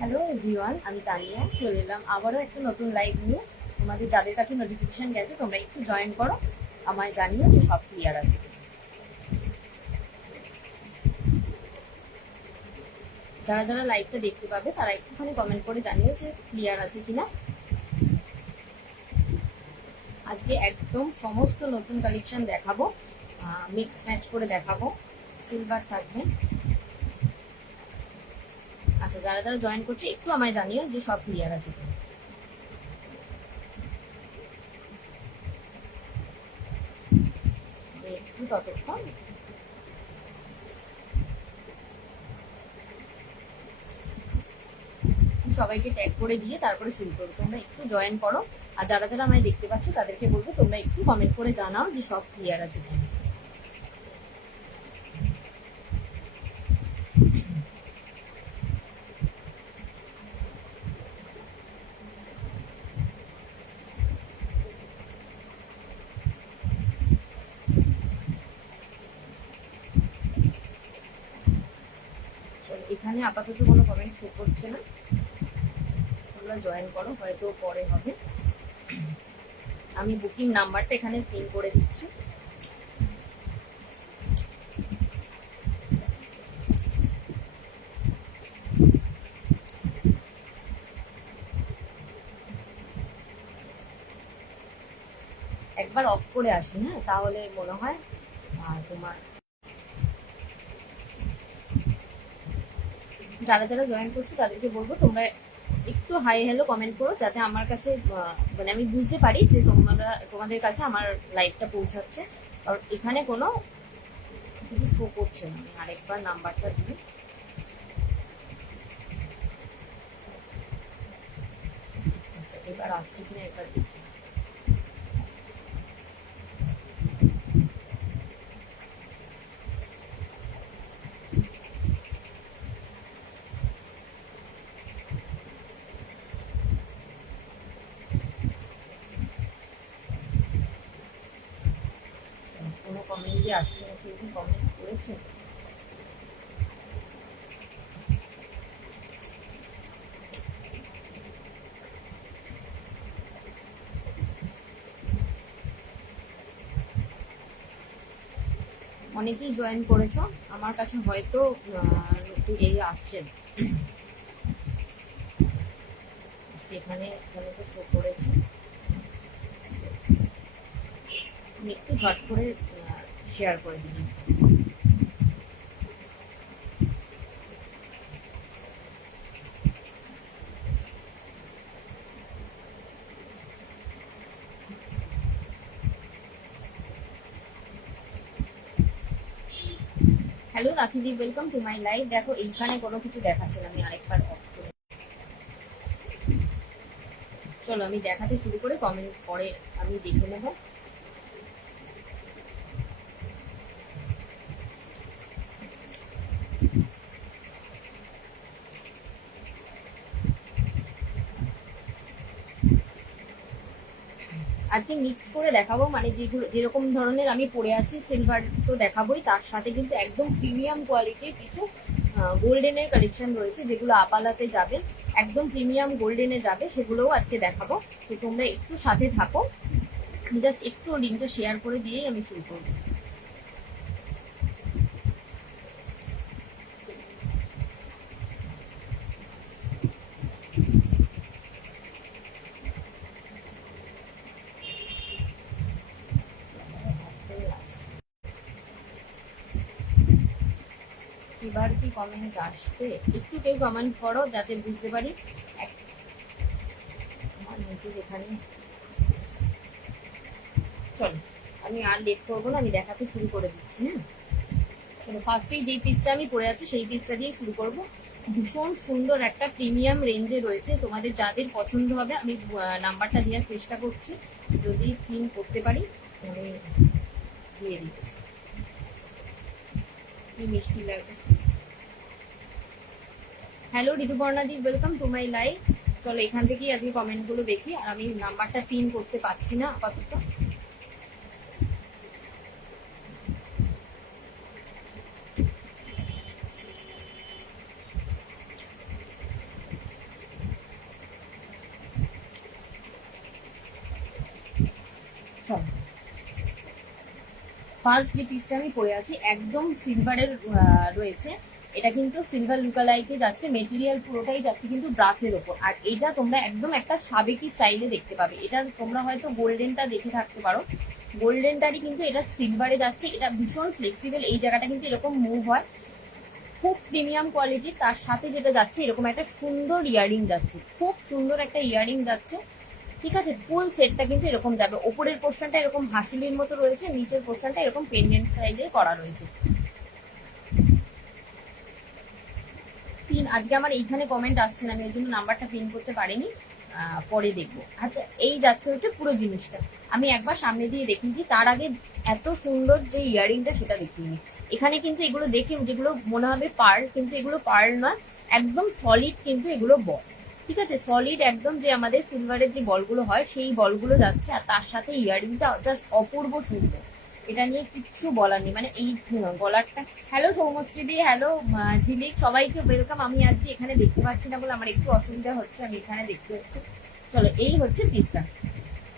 Hello everyone, আমি তানিয়া চলে এলাম আবারও একটা নতুন লাইভ নিয়ে। তোমাদের যাদের কাছে নোটিফিকেশন গেছে তোমরা একটু জয়েন করো, আমায় জানিও যে সব ক্লিয়ার আছে। যারা যারা লাইভটা দেখতে পাবে তারা একটুখানি কমেন্ট করে জানিও যে ক্লিয়ার আছে কিনা। আজকে একদম সমস্ত নতুন কালেকশন দেখাবো, মিক্স ম্যাচ করে দেখাবো, সিলভার থাকবে। আচ্ছা, যারা যারা জয়েন করছে একটু আমায় জানিও যে সব ক্লিয়ার আছে কিনা। একটু ততক্ষণ সবাইকে ট্যাগ করে দিয়ে তারপরে শুরু করবো। তোমরা একটু জয়েন করো, আর যারা যারা আমায় দেখতে পাচ্ছ তাদেরকে বলবো তোমরা একটু কমেন্ট করে জানাও যে সব ক্লিয়ার আছে কিনা। এখানে আপাতত কোনো কমেন্ট শো করছে না, তোমরা জয়েন করো, হয়তো পরে হবে। আমি বুকিং নাম্বারটা এখানে পিন করে দিচ্ছি। একবার অফ করে আসি, হ্যাঁ, তাহলে মনে হয় তোমার যারা যারা জয়েন করছো তাদেরকে বলবো তোমরা একটু হাই হ্যালো কমেন্ট করো, যাতে আমার কাছে মানে আমি বুঝতে পারি যে তোমাদের কাছে আমার লাইভটা পৌঁছাচ্ছে। কারণ এখানে কোনো কিছু শো করছে না। আমি আরেকবার নাম্বারটা দিই। আচ্ছা, এবার আসছে কিনা এবার দেখি। কোনো কমেন্টই আসছে না, কেউ কি কমেন্ট করেছে? অনেকেই জয়েন করেছো, আমার কাছে হয়তো এই আসছে সেখানে, এখানে তো শো করেছে। আমি একটু ঝট করে শেয়ার করে দিলাম। হ্যালো রাখিদি, ওয়েলকাম টু মাই লাইভ। দেখো এইখানে কোনো কিছু দেখাচ্ছে না, আমি আরেকবার অফ করে। চলো আমি দেখাতে শুরু করে কমেন্ট পরে আমি দেখে নেব। আজকে মিক্স করে দেখাবো, মানে যেগুলো যেরকম ধরনের আমি পরে আছি সিলভার তো দেখাবোই, তার সাথে কিন্তু একদম প্রিমিয়াম কোয়ালিটির কিছু গোল্ডেনের কালেকশন রয়েছে, যেগুলো আপালাতে যাবে, একদম প্রিমিয়াম গোল্ডেনে যাবে, সেগুলোও আজকে দেখাবো। তো তোমরা একটু সাথে থাকো, আমি জাস্ট একটু লিঙ্কটা শেয়ার করে দিয়েই আমি শুরু করবো। এবার কি কমেন্ট আসবে? একটু কেউ কমেন্ট করো যাতে বুঝতে পারি। আমার নিজের এখানে চলো আমি আর লেট করবো না, আমি দেখাতে শুরু করে দিচ্ছি। হ্যাঁ, চলো ফার্স্টেই যেই পিসটা আমি পরে আছি সেই পিসটা দিয়ে শুরু করব। ভীষণ সুন্দর একটা প্রিমিয়াম রেঞ্জে রয়েছে, তোমাদের যাদের পছন্দ হবে আমি নাম্বারটা দেওয়ার চেষ্টা করছি, যদি পিন করতে পারি আমি দিয়ে দিচ্ছি। কি মিষ্টি লাগছে। হ্যালো ঋতুপর্ণাদি, ওয়েলকাম টু মাই লাইভ। চলো এখান থেকেই আজকে কমেন্টগুলো দেখি, আর আমি নাম্বারটা পিন করতে পারছি না আপাতত। ফার্স্ট যে পিসটা আমি পরে আছি একদম সিলভারের রয়েছে, এটা কিন্তু সিলভার লুকালাইকে যাচ্ছে, মেটেরিয়াল পুরোটাই যাচ্ছে কিন্তু ব্রাসের ওপর। আর এটা তোমরা একদম একটা সাবেকি স্টাইলে দেখতে পাবে। এটা তোমরা হয়তো গোল্ডেনটা দেখে থাকতে পারো, গোল্ডেনটারই কিন্তু এটা সিলভারে যাচ্ছে। এটা ভীষণ ফ্লেক্সিবল, এই জায়গাটা কিন্তু এরকম মুভ হয়, খুব প্রিমিয়াম কোয়ালিটির। তার সাথে যেটা যাচ্ছে এরকম একটা সুন্দর ইয়ারিং যাচ্ছে, খুব সুন্দর একটা ইয়ারিং যাচ্ছে। ঠিক আছে, ফুল সেটটা কিন্তু এরকম যাবে। ওপরের পোর্শনটা এরকম হাসিলির মতো রয়েছে, নিচের পোর্শনটা এরকম পেন্ডেন্ট স্টাইলে করা রয়েছে। পিন আজকে আমার এইখানে কমেন্ট আসছে না, আমি ওই জন্য নাম্বারটা পিন করতে পারিনি, পরে দেখবো। আচ্ছা, এই যাচ্ছে হচ্ছে পুরো জিনিসটা। আমি একবার সামনে দিয়ে দেখিয়ে দিই, তার আগে এত সুন্দর যে ইয়ারিংটা সেটা দেখিয়ে নিই। এখানে কিন্তু এগুলো দেখে যেগুলো মনে হবে পার্ল, কিন্তু এগুলো পার্ল নয়, একদম সলিড কিন্তু এগুলো বল। ঠিক আছে, সলিড একদম, যে আমাদের সিলভারের যে বলগুলো হয় সেই বলগুলো যাচ্ছে। আর তার সাথে ইয়ারিংটা জাস্ট অপূর্ব সুন্দর, এটা নিয়ে কিচ্ছু বলার নেই। মানে এই গলারটা, হ্যালো সৌমশ্রীদি, হ্যালো ঝিলিক, সবাইকে ওয়েলকাম। আমি আজকে এখানে দেখতে পাচ্ছি না বলে আমার একটু অসুবিধা হচ্ছে, আমি এখানে দেখতে হচ্ছে। চলো, এই হচ্ছে পিসটা,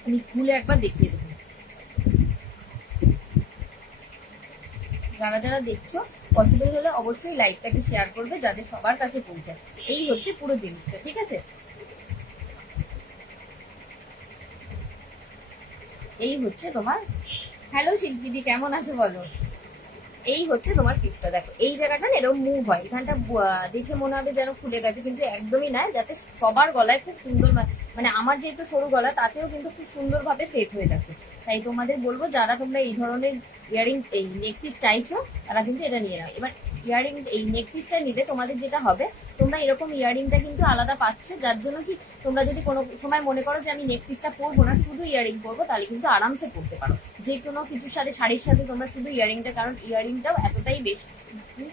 আমি খুলে একবার দেখিয়ে দেবো। যারা যারা দেখছো পসিবল হলে অবশ্যই লাইকটাকে শেয়ার করবে যাতে সবার কাছে পৌঁছায়। এই হচ্ছে পুরো জিনিসটা, ঠিক আছে। এই হচ্ছে তোমার, হ্যালো শিল্পীদি, কেমন আছে বলো। এই হচ্ছে তোমার পিসটা, দেখো এই জায়গাটা না এরকম মুভ হয়, এখানটা দেখে মনে হবে যেন খুলে গেছে, কিন্তু একদমই না, যাতে সবার গলায় খুব সুন্দর, মানে আমার যেহেতু সরু গলা তাতেও কিন্তু খুব সুন্দরভাবে সেট হয়ে যাচ্ছে। তাই তোমাদের বলবো যারা তোমরা এই ধরনের ইয়ারিং, এই নেক পিস চাইছো, তারা কিন্তু এটা নিয়ে নাও। এবার ইয়ারিং, এই নেক পিসটা নিলে তোমাদের যেটা হবে, তোমরা এরকম ইয়ারিংটা কিন্তু আলাদা পাচ্ছে, যার জন্য কি তোমরা যদি কোনো সময় মনে করো যে আমি নেক পিসটা পরবো না, শুধু ইয়ারিং পরবো, তাহলে কিন্তু আরামসে পরতে পারো যে কোনো কিছুর সাথে, শাড়ির সাথে তোমরা শুধু ইয়ারিংটা, কারণ ইয়ারিংটাও এতটাই বেশি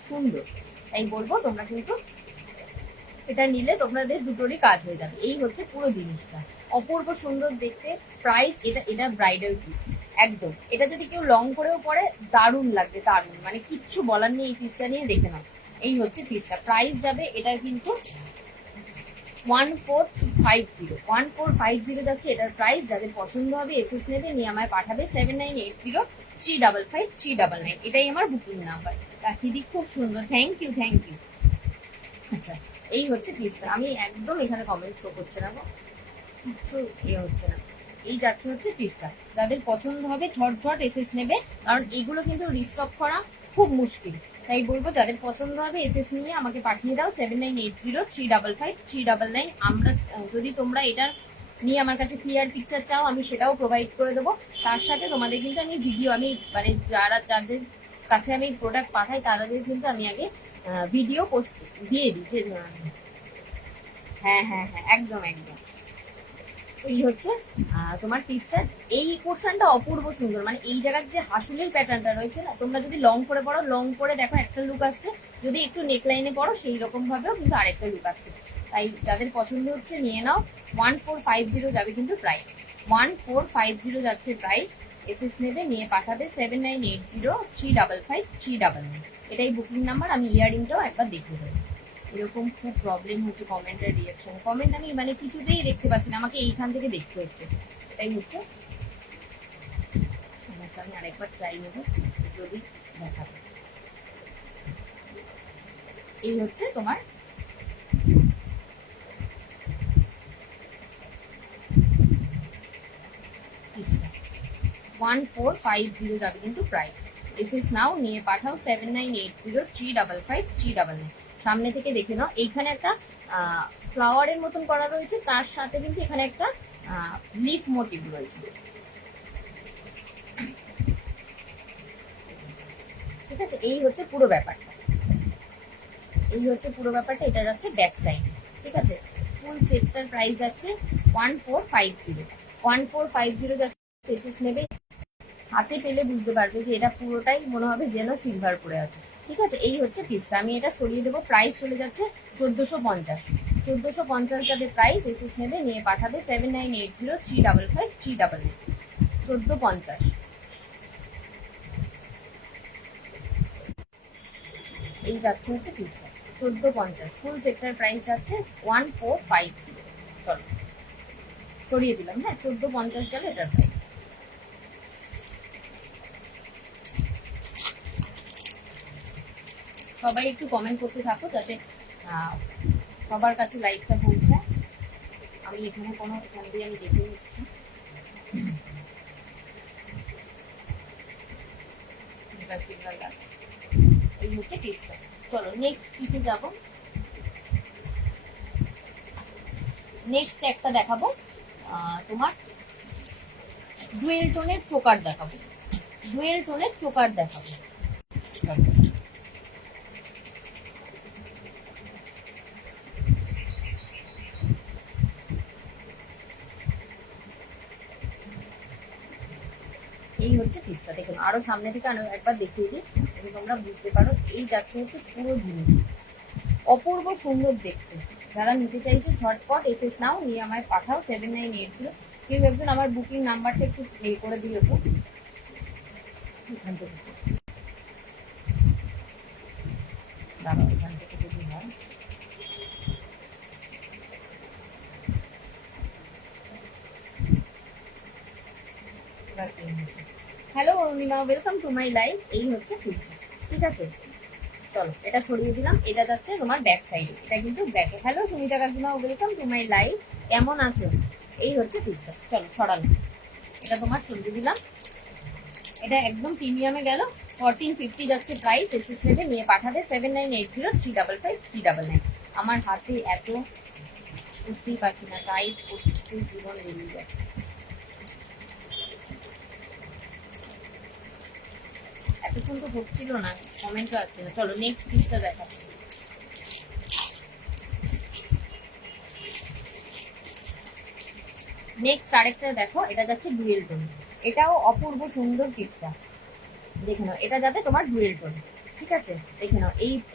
সুন্দর। তাই বলবো তোমরা কিন্তু এটা নিলে তোমাদের দুটোরই কাজ হয়ে যাবে। এই হচ্ছে পুরো জিনিসটা, অপূর্ব সুন্দর দেখতে। প্রাইস, এটা ব্রাইডাল পিস একদম। এটা যদি কেউ লং করেও পরে দারুণ লাগবে, দারুণ, মানে কিচ্ছু বলার নেই। এই পিসটা নিয়ে দেখে নাও, এই হচ্ছে পিসটা। প্রাইস যাবে এটার কিন্তু 1450 যাচ্ছে এটার প্রাইস। যাদের পছন্দ হবে এসএস নেবে, নিয়ে আমায় পাঠাবে 7980393399। এটাই আমার বুকিং নাম্বার। রাখিদি, খুব সুন্দর, থ্যাংক ইউ, থ্যাংক ইউ। আচ্ছা, এই হচ্ছে পিসটা। আমি একদম এখানে কমেন্ট শো করছে না গো, কিচ্ছু হচ্ছে না। এই যাচ্ছে হচ্ছে পিসটা, যাদের পছন্দ হবে ঝটঝট এসএস নেবে, কারণ এগুলো কিন্তু রিস্টক করা খুব মুশকিল। তাই বলবো যাদের পছন্দ হবে এসএস নিয়ে আমাকে পাঠিয়ে দাও 7980355399। আমরা যদি তোমরা এটা নিয়ে আমার কাছে ক্লিয়ার পিকচার চাও, আমি সেটাও প্রোভাইড করে দেবো। তার সাথে তোমাদের কিন্তু আমি ভিডিও, আমি মানে যাদের কাছে আমি প্রোডাক্ট পাঠাই তাদের কিন্তু আমি আগে ভিডিও পোস্ট দিয়ে দিই যে হ্যাঁ হ্যাঁ হ্যাঁ, একদম একদম। এই হচ্ছে তোমার পিসটা। এই পোর্শনটা অপূর্ব সুন্দর, মানে এই জায়গার যে হাসুলির প্যাটার্নটা রয়েছে না, তোমরা যদি লং করে পড়ো, লং করে দেখো একটা লুক আসছে, যদি একটু নেকলাইনে পড়ো সেই রকম ভাবেও কিন্তু আরেকটা লুক আসছে। তাই যাদের পছন্দ হচ্ছে নিয়ে নাও। 1450 যাবে কিন্তু প্রাইস, 1450 যাচ্ছে প্রাইস। এসএস নেবে, নিয়ে পাঠাবে 7980355399। এটাই বুকিং নাম্বার। আমি ইয়ারিংটাও একবার দেখিয়ে দেবো। এরকম খুব প্রবলেম হচ্ছে কমেন্টের রিয়াকশন, কমেন্ট আমি মানে কিছুতেই দেখতে পাচ্ছি না, আমাকে এইখান থেকে দেখতে হচ্ছে। এটাই হচ্ছে সমস্যা। আমি আরেকবার ট্রাই নেবো যদি দেখা যায়। এই হচ্ছে তোমার 1450 যাবে কিন্তু প্রাইস। এসএস নাও, নিয়ে পাঠাও 7980355399। সামনে থেকে দেখে নাও, এইখানে একটা ফ্লাওয়ারের মতন করা রয়েছে, তার সাথে কিন্তু এখানে একটা লিফ মোটিভ রয়েছে। ঠিক আছে, এই হচ্ছে পুরো ব্যাপারটা, এই হচ্ছে পুরো ব্যাপারটা। এটা যাচ্ছে ব্যাক সাইড। ঠিক আছে, ফুল সেটটার প্রাইস যাচ্ছে 1450 যাচ্ছে। এসএস নেবে, হাতে পেলে বুঝতে পারবে যে এটা পুরোটাই মনে হবে যেন সিলভার পরে আছে। ঠিক আছে, এই হচ্ছে পিসটা। আমি এটা সরিয়ে দেবো, প্রাইস চলে যাচ্ছে 1450 যাবে প্রাইস। এসএস নেবে, নিয়ে পাঠাবে 7980355399। 1450। এই যাচ্ছে হচ্ছে পিসটা 1450। ফুল সেটটার প্রাইস যাচ্ছে 1450। চলো সরিয়ে দিলাম, হ্যাঁ 1450 গেল এটার প্রাইস। সবাই একটু কমেন্ট করতে থাকো যাতে সবার কাছে লাইকটা পৌঁছায়। আমি এখানে এখান দিয়ে আমি দেখে নিচ্ছি। এই হচ্ছে পিসটা। চলো নেক্সট পিসে যাবো। নেক্সট একটা দেখাবো তোমার ডুয়েল টোনের চোকার দেখাবো। ডুয়েল টোনের চোকার দেখাবো। এই হচ্ছে পিসটা। দেখুন আরো সামনে থেকে একবার দেখিয়ে দিই তোমরা বুঝতে পারো। এই যাচ্ছে হচ্ছে পুরো জিনিস, অপূর্ব সুন্দর দেখতে। যারা নিতে চাইছো ঝটপট এসএস নাও, নিয়ে আমায় পাঠাও 7980। কেউ একজন আমার বুকিং নাম্বারটা একটু প্লে করে দিও তো এখান থেকে। দাঁড়াও এখান থেকে যদি হয়। Hello Arunima, welcome to my live. এই হচ্ছে পিসটা, ঠিক আছে। চলো এটা সরিয়ে দিলাম। এটা যাচ্ছে তোমার ব্যাক সাইডে, এটা কিন্তু ব্যাকে। হ্যালো সুমিতা কাকিমা, ওয়েলকাম টু মাই লাইভ। কেমন আছো? এই হচ্ছে পিসটা। চলো সরালো, এটা তোমার সরিয়ে দিলাম। এটা একদম প্রিমিয়ামে গেল। 1450 যাচ্ছে প্রাইস। এসএস নেবে নিয়ে পাঠাবে 7980 355 399। আমার হাতে এত বুঝতেই পারছি না, টাইপ করতে জীবন বেরিয়ে যাচ্ছে। এতক্ষণ তো হচ্ছিল না, কমেন্টও আসছে না। চলো নেক্সট পিসটা দেখাচ্ছি। নেক্সট আরেকটা দেখো, এটা যাচ্ছে ডুয়েল টোন। এটাও অপূর্ব সুন্দর পিসটা। দেখে নাও, এটা যাবে তোমার ডুয়েল টোন, ঠিক আছে। দেখে নাও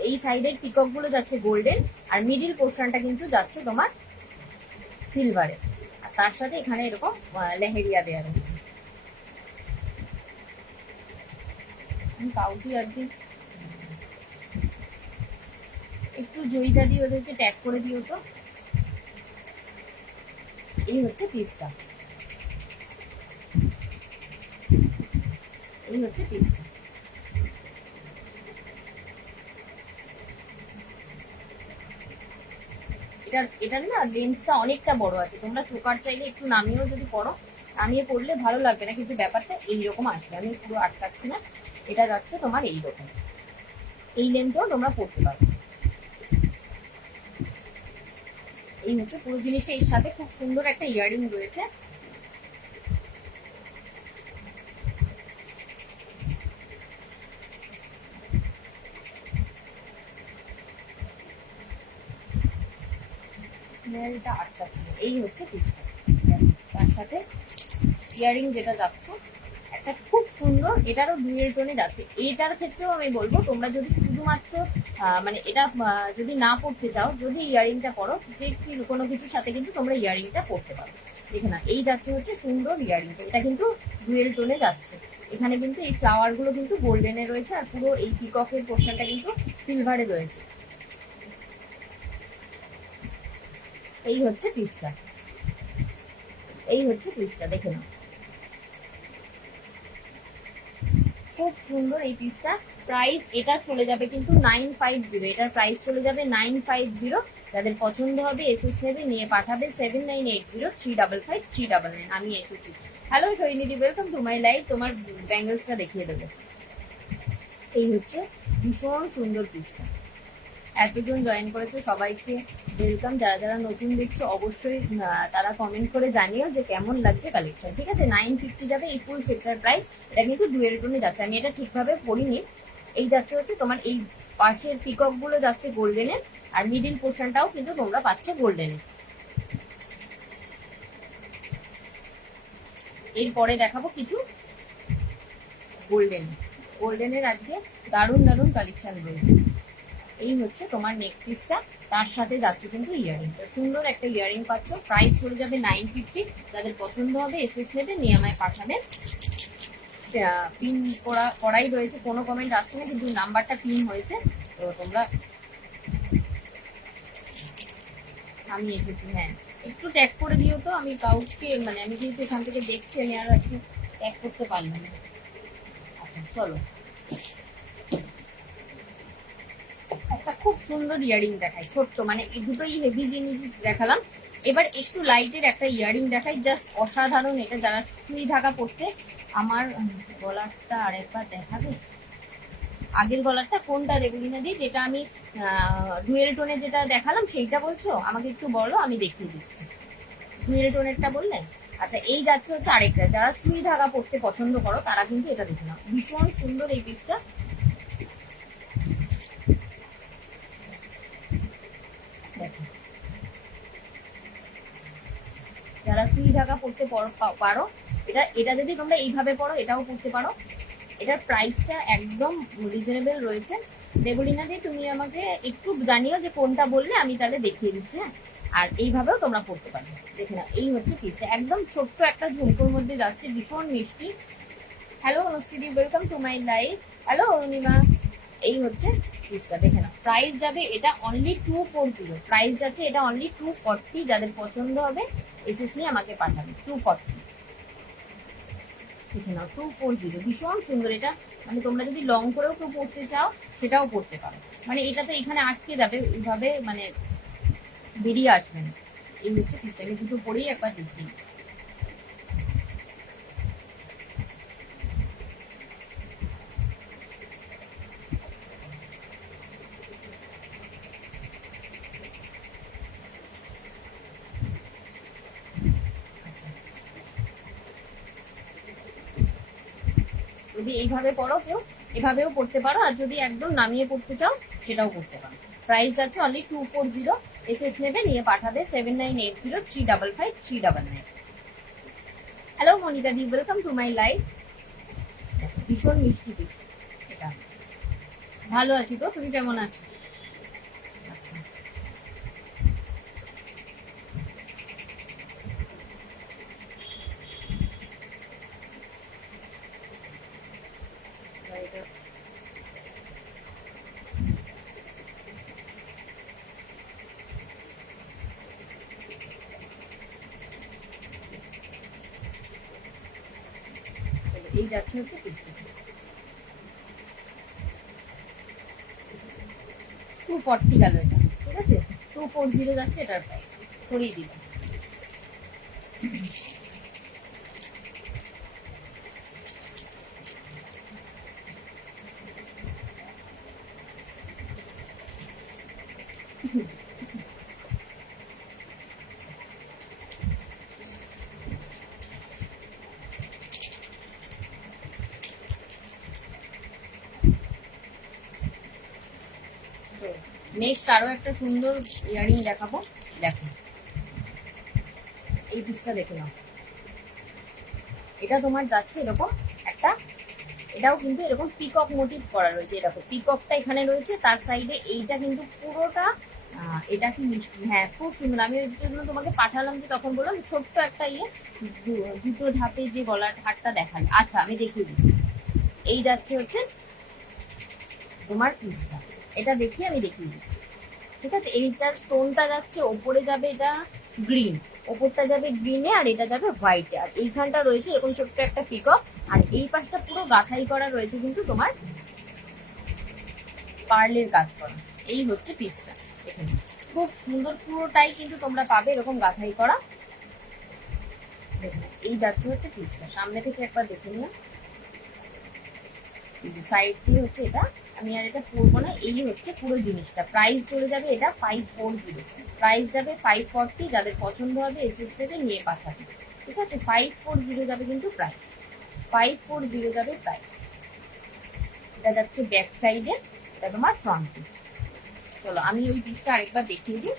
এই সাইডের পিকক গুলো যাচ্ছে গোল্ডেন, আর মিডিল পোর্শনটা কিন্তু যাচ্ছে তোমার সিলভারে। আর তার সাথে এখানে এরকম লেহেরিয়া দেওয়া রয়েছে। কাউটি আর কি একটু জয়িতা দিয়ে ওদেরকে ট্যাগ করে দিও তো। এই হচ্ছে পিসটা, এই হচ্ছে পিসটা। এটার না লেন্থটা অনেকটা বড় আছে। তোমরা চোকার চাইলে একটু নামিয়েও যদি পড়ো, নামিয়ে পড়লে ভালো লাগবে না, কিন্তু ব্যাপারটা এইরকম আসবে। আমি পুরো আটকাচ্ছি না। এটা যাচ্ছে তোমার এইরকম, এই লেন্থেও তোমরা পড়তে পারো। এই হচ্ছে পুরো জিনিসটা। এর সাথে খুব সুন্দর একটা ইয়াররিং রয়েছে। এটা আটকাচ্ছে। এই হচ্ছে পিসটা, তার সাথে ইয়াররিং যেটা যাচ্ছে একটা খুব সুন্দর। এটারও ডুয়েল টোনে যাচ্ছে। এইটার ক্ষেত্রেও আমি বলবো তোমরা যদি শুধুমাত্র মানে এটা যদি না পড়তে চাও, যদি ইয়াররিংটা পড়ো, যে কোনো কিছুর সাথে কিন্তু তোমরা ইয়াররিংটা পড়তে পারো। দেখে না, এই যাচ্ছে হচ্ছে সুন্দর ইয়াররিংটা। এটা কিন্তু ডুয়েল টোনে যাচ্ছে। এখানে কিন্তু এই ফ্লাওয়ার গুলো কিন্তু গোল্ডেনে রয়েছে, আর পুরো এই পিককের পোর্শনটা কিন্তু সিলভারে রয়েছে। এই হচ্ছে পিসটা, এই হচ্ছে পিসটা। দেখে নাও, খুব সুন্দর এই পিসটা। প্রাইস এটা চলে যাবে কিন্তু 950। এটার প্রাইস চলে যাবে 950। যাদের পছন্দ হবে এসএস নেবে, নিয়ে পাঠাবে 7980 355 399। আমি এসেছি। হ্যালো সৈনিধি, ওয়েলকাম টু মাই লাইভ। তোমার ব্যাঙ্গলসটা দেখিয়ে দেবে। এই হচ্ছে ভীষণ সুন্দর পিসটা। এতজন জয়েন করেছে, সবাইকে ওয়েলকাম। যারা যারা নতুন দেখছো অবশ্যই তারা কমেন্ট করে জানিও যে কেমন লাগছে কালেকশন, ঠিক আছে। 950 যাবে এই ফুল সেটটার প্রাইস। এটা কিন্তু ডুয়েল টোনে যাচ্ছে। আমি এটা ঠিকভাবে পড়িনি। এই যাচ্ছে হচ্ছে তোমার এই পাশের পিকক গুলো যাচ্ছে গোল্ডেনের, আর মিডিল পোর্শনটাও কিন্তু তোমরা পাচ্ছ গোল্ডেনের। এরপরে দেখাবো কিছু গোল্ডেন। গোল্ডেনের আজকে দারুণ দারুণ কালেকশন রয়েছে। এই হচ্ছে তোমার নেক পিসটা, তার সাথে যাচ্ছে কিন্তু ইয়ারিংটা। সুন্দর একটা ইয়ারিং পাচ্ছ। প্রাইস চলে যাবে 950। যাদের পছন্দ হবে এসএস নেবে, নিয়ে আমায় পাঠাবে। পিন করাই রয়েছে, কোনো কমেন্ট আসছে না, কিন্তু নাম্বারটা পিন হয়েছে। তো তোমরা, আমি এসেছি, হ্যাঁ একটু ট্যাগ করে দিও তো। আমি কাউকে মানে আমি যেহেতু এখান থেকে দেখছি, আমি আর একটু ট্যাগ করতে পারলাম না। আচ্ছা চলো, সুন্দর ইয়ারিং দেখাই, ছোট্ট, মানে এই দুটোই হেভি জিনিস দেখালাম। এবার একটু লাইটের একটা ইয়ারিং দেখাই, জাস্ট অসাধারণ। এটা যারা সুই ঢাকা পড়তে, আমার গলাটা আরেকবার দেখাবে। আগের গলাটা কোনটা রেগুলিনা দি, যেটা আমি ডুয়েল টোনে যেটা দেখালাম সেইটা বলছো? আমাকে একটু বলো, আমি দেখিয়ে দিচ্ছি। ডুয়েল টোনেরটা বললে? আচ্ছা, এই যাচ্ছে হচ্ছে আরেকটা। যারা সুই ধাগা পড়তে পছন্দ করো তারা কিন্তু এটা দেখে নাও, ভীষণ সুন্দর এই পিসটা। যারা সুই ঢাকা পড়তে পারো, এটা যদি তোমরা এইভাবে পড়ো এটাও পড়তে পারো। এটার প্রাইসটা একদম রিজনেবল রয়েছে। রেগুলিনা দি তুমি আমাকে একটু জানিও যে কোনটা বললে, আমি তাহলে দেখিয়ে দিচ্ছি। আর এইভাবেও তোমরা পড়তে পারবে। দেখে নাও, এই হচ্ছে পিসটা, একদম ছোট্ট একটা ঝুমকোর মধ্যে যাচ্ছে, ভীষণ মিষ্টি। Hello Anushree, welcome to my life. Hello Arunima. এই হচ্ছে পিসটা, দেখে নাও। প্রাইস যাবে এটা অনলি 240, প্রাইস যাচ্ছে এটা অনলি 240। যাদের পছন্দ হবে এসএস নিয়ে আমাকে পাঠাবে। 240 দেখে নাও, 240, ভীষণ সুন্দর এটা। মানে তোমরা যদি লং করেও কেউ পড়তে চাও সেটাও পড়তে পারো। মানে এটা তো এখানে আটকে যাবে, ওইভাবে মানে বেরিয়ে আসবে না। এই হচ্ছে পিসটা, আমি দুটো পরেই একবার দেখি। যদি এইভাবে পড়ো কেউ, এভাবেও পড়তে পারো, আর যদি একদম নামিয়ে পড়তে চাও সেটাও করতে পারো। প্রাইস যাচ্ছে অনলি 240। এসএস নেবে, নিয়ে পাঠাবে 7980355399। হ্যালো মনিকা দি, ওয়েলকাম টু মাই লাইফ। ভীষণ মিষ্টি পিস এটা। ভালো আছি তো, তুমি কেমন আছো? আচ্ছা, এই যাচ্ছে হচ্ছে পিসটা 240 গেল এটা, ঠিক আছে? 240 যাচ্ছে এটার প্রাইস, সরিয়ে দিলাম। নেক্সট আরো একটা সুন্দর ইয়ারিং দেখাবো, দেখো এই পিসটা দেখে নাও। এটা তোমার যাচ্ছে এরকম একটা, এটাও কিন্তু এরকম পিকক মোটিভ করা রয়েছে। দেখো পিককটা এখানে রয়েছে, তার সাইডে এইটা কিন্তু পুরোটা। এটা কি মিষ্টি, হ্যাঁ খুব সুন্দর। আমি ওই জন্য তোমাকে পাঠালাম, যে তখন বললাম ছোট্ট একটা ইয়ে, দুটো ধাপে যে গলার হারটা দেখালে। আচ্ছা আমি দেখিয়ে দিচ্ছি। এই যাচ্ছে হচ্ছে তোমার পিসটা, এটা দেখিয়ে আমি দেখিয়ে দিচ্ছি, ঠিক আছে? এইটার স্টোনটা যাচ্ছে ওপরে, যাবে এটা গ্রিন, ওপরটা যাবে গ্রিনে, আর এটা যাবে হোয়াইটে। আর এইখানটা রয়েছে এরকম ছোট্ট একটা পিকক, আর এই পাশটা পুরো গাঁথাই করা রয়েছে কিন্তু তোমার পার্লের কাজ করা। এই হচ্ছে পিসটা, এখানে খুব সুন্দর, পুরোটাই কিন্তু তোমরা পাবে এরকম গাঁথাই করা। এই যাচ্ছে হচ্ছে পিসটা, সামনে থেকে একবার দেখে নিও। সাইড দিয়ে হচ্ছে এটা, আমি আর এটা পরবো না। এই হচ্ছে পুরো জিনিসটা। প্রাইস চলে যাবে এটা 540, প্রাইস যাবে 540। যাদের পছন্দ হবে এসএস থেকে নিয়ে পাঠাবে, ঠিক আছে? 540 যাবে কিন্তু প্রাইস, 540 যাবে প্রাইস। এটা যাচ্ছে ব্যাক সাইডে, এটা তোমার ফ্রন্টে। চলো আমি ওই পিসটা আরেকবার দেখিয়ে দিই।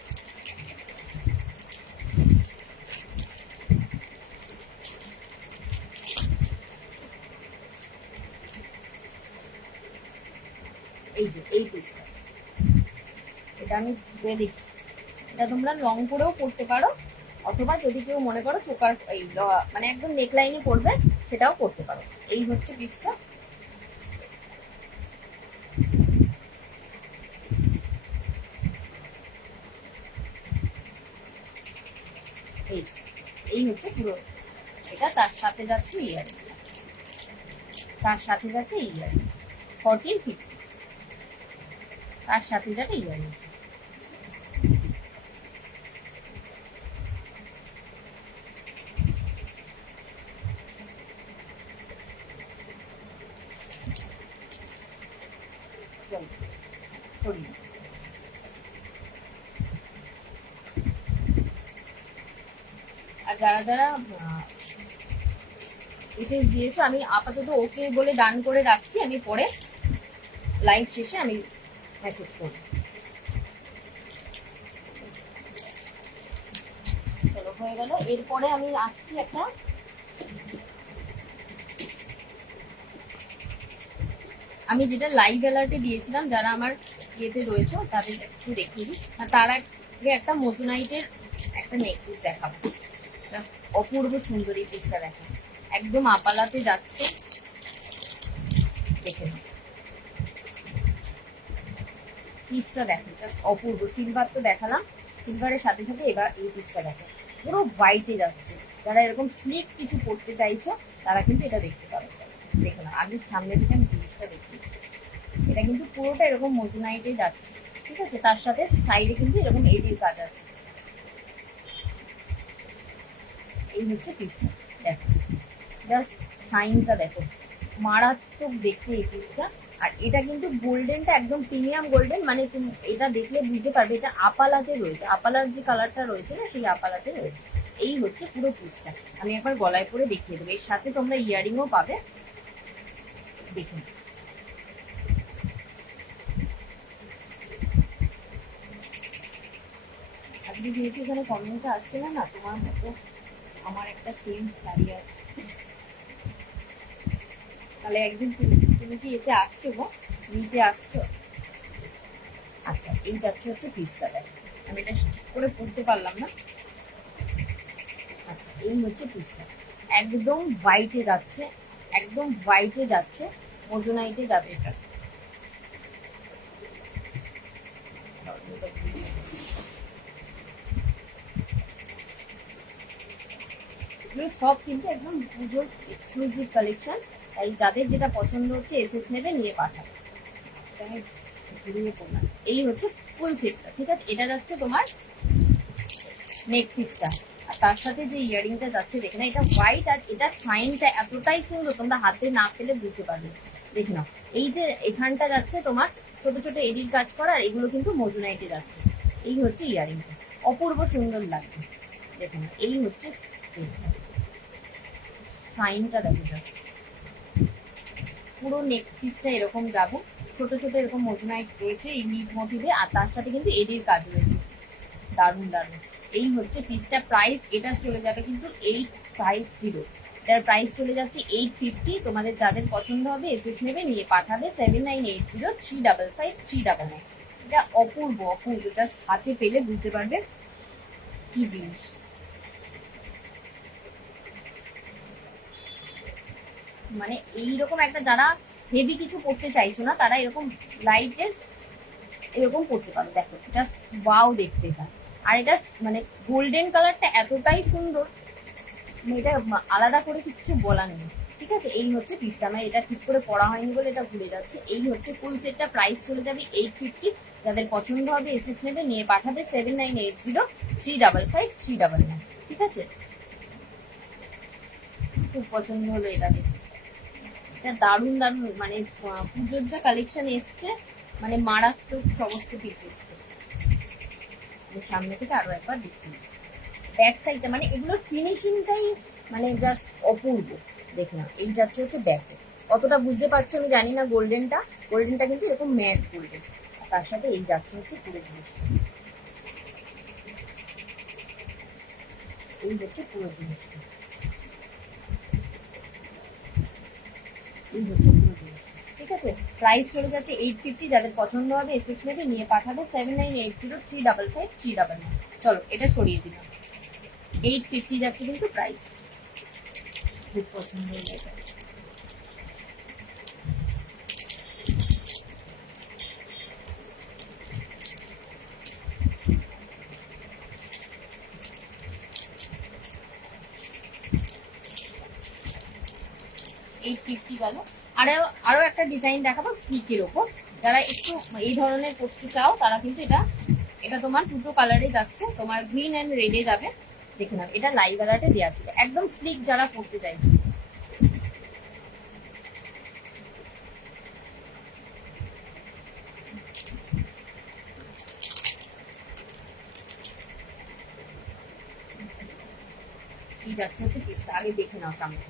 এই যে এই পিসটা, এটা আমি ধুয়ে দেখি। এটা তোমরা লং করেও পড়তে পারো, অথবা যদি কেউ মনে করো চোকার এই মানে একদম নেকলাইনে পড়বে সেটাও করতে পারো। এই হচ্ছে পিসটা। এই হচ্ছে পুরো এটা, তার সাথে যাচ্ছে ইয়ারিং, তার সাথে যাচ্ছে ইয়ারিং 1450। তার সাথে যাবে ইয়ারিং। আর যারা যারা মেসেজ দিয়েছো আমি আপাতত ওকে বলে ডান করে রাখছি, আমি পরে লাইভ শেষে আমি মেসেজ করব। চলো হয়ে গেল। এরপরে আমি আসছি একটা আমি যেটা লাইভ অ্যালার্টে দিয়েছিলাম, যারা আমার ইয়েতে রয়েছে তাদের একটু দেখিয়ে দিই। তার আগে একটা মজুনাইটের একটা নেকপিস দেখাবো, অপূর্ব সুন্দর এই পিসটা দেখাবো, একদম আপালাতে যাচ্ছে, দেখে নাও পিসটা দেখো, জাস্ট অপূর্ব। সিলভার তো দেখালাম, সিলভারের সাথে সাথে এবার এই পিসটা দেখো, পুরো হোয়াইটে যাচ্ছে। যারা এরকম স্লিক কিছু পড়তে চাইছো তারা কিন্তু এটা দেখতে পাবে। দেখো না, আগে সামনে থেকে আমি জিনিসটা দেখি, এটা কিন্তু পুরোটা এরকম মজুনাইটে যাচ্ছে, ঠিক আছে। তার সাথে সাইডে কিন্তু এরকম এডির কাজ আছে। এই হচ্ছে পিসটা, দেখো জাস্ট শাইনটা দেখো, মারাত্মক দেখতে এই পিসটা। আর এটা কিন্তু গোল্ডেনটা একদম প্রিমিয়াম গোল্ডেন, মানে তুমি এটা দেখলে বুঝতে পারবে এটা আপালাতে রয়েছে, আপালার যে কালারটা রয়েছে না সেই আপালাতে রয়েছে। এই হচ্ছে পুরো পিসটা। আমি একবার গলায় পরে দেখিয়ে দেবো, এর সাথে তোমরা ইয়ারিংও পাবে, দেখুন। আজকে যেহেতু এখানে কমেন্টটা আসছে না, তোমার মতো আমার একটা সেম শাড়ি আছে, তাহলে একদিন তুমি কি এতে আসছো গো, নিতে আসছো? আচ্ছা, এই যাচ্ছে হচ্ছে পিসটা, দেখ আমি এটা ঠিক করে পড়তে পারলাম না। আচ্ছা, এই হচ্ছে পিসটা, একদম হোয়াইটে যাচ্ছে, একদম হোয়াইটে যাচ্ছে, মোজোনাইটে যাবে এটা। এগুলো সব কিন্তু একদম পুজোর এক্সক্লুসিভ কালেকশন, তাই যাদের যেটা পছন্দ হচ্ছে এসএস নেবে, নিয়ে পাঠাবে। আমি ঘুরিয়ে পড়লাম, এই হচ্ছে ফুল সেটটা, ঠিক আছে। এটা যাচ্ছে তোমার নেক পিসটা, আর তার সাথে যে ইয়ারিংটা যাচ্ছে দেখে না, এটা হোয়াইট, আর এটা শাইনটা এতটাই সুন্দর তোমরা হাতে না পেলে বুঝতে পারবে। দেখে নাও, এই যে এখানটা যাচ্ছে তোমার ছোট ছোট এডির কাজ করা, আর এগুলো কিন্তু মজুনাইটে যাচ্ছে। এই হচ্ছে ইয়ারিংটা, অপূর্ব সুন্দর লাগবে। দেখে নাও, এই হচ্ছে শাইনটা দেখো, জাস্ট পুরো নেক পিসটা এরকম যাবে, ছোট ছোট এরকম মজুনাইট রয়েছে এই লিপ মোটিভে, আর তার সাথে কিন্তু এডির কাজ রয়েছে, দারুণ দারুণ। এই হচ্ছে পিসটা, প্রাইস এটা চলে যাবে কিন্তু 850, এটার প্রাইস চলে যাচ্ছে 850। তোমাদের যাদের পছন্দ হবে এসএস নেবে, নিয়ে পাঠাবে 7980355399। এটা অপূর্ব অপূর্ব, জাস্ট হাতে পেলে বুঝতে পারবে কি জিনিস। মানে এইরকম একটা, যারা হেভি কিছু পড়তে চাইছো না তারা এরকম লাইটের এরকম পড়তে পারো, দেখো জাস্ট ওয়াও দেখতে এটা। আর এটা মানে গোল্ডেন কালারটা এতটাই সুন্দর, এটা আলাদা করে কিচ্ছু বলার নেই, ঠিক আছে। এই হচ্ছে পিসটা, মানে এটা ঠিক করে পড়া হয়নি বলে এটা ভুলে যাচ্ছে। এই হচ্ছে ফুল সেটটা, প্রাইস চলে যাবে 850। যাদের পছন্দ হবে এসএস নেবে, নিয়ে পাঠাবে 7980355399, ঠিক আছে। খুব পছন্দ হলো এটা দেখে, এটা দারুণ দারুণ, মানে পুজোর যা কালেকশন এসছে, মানে মারাত্মক সমস্ত পিস এসছে। সামনে থেকে আরো একবার দেখি ব্যাক সাইডটা, মানে এগুলোর ফিনিশিংটাই মানে জাস্ট অপূর্ব। দেখে না, এই যাচ্ছে হচ্ছে ব্যাকে, কতটা বুঝতে পারছো আমি জানি না। গোল্ডেনটা কিন্তু এরকম ম্যাট গোল্ডেন, তার সাথে এই যাচ্ছে হচ্ছে পুরো জিনিসটা, এই হচ্ছে পুরো জিনিসটা, এই হচ্ছে পুরো জিনিসটা, ঠিক আছে। প্রাইস চলে যাচ্ছে 850। যাদের পছন্দ হবে এসএস নেবে, নিয়ে পাঠাবে 7980355399। চলো এটা সরিয়ে দিলাম, 850 যাচ্ছে কিন্তু প্রাইস। খুব পছন্দ হয়ে যায়। 850 গেল। আরো আরো একটা ডিজাইন দেখাবো স্টিকের ওপর, যারা একটু এই ধরনের পড়তে চাও তারা কিন্তু এটা তোমার দুটো কালারে যাচ্ছে, তোমার গ্রিন এন্ড রেডে যাবে। দেখে নাও, এটা লাইভ কালারে দেওয়া ছিল, একদম স্লিক যারা পড়তে চাইছে। এই যাচ্ছে হচ্ছে পিসটা, আগে দেখে নাও সামনে।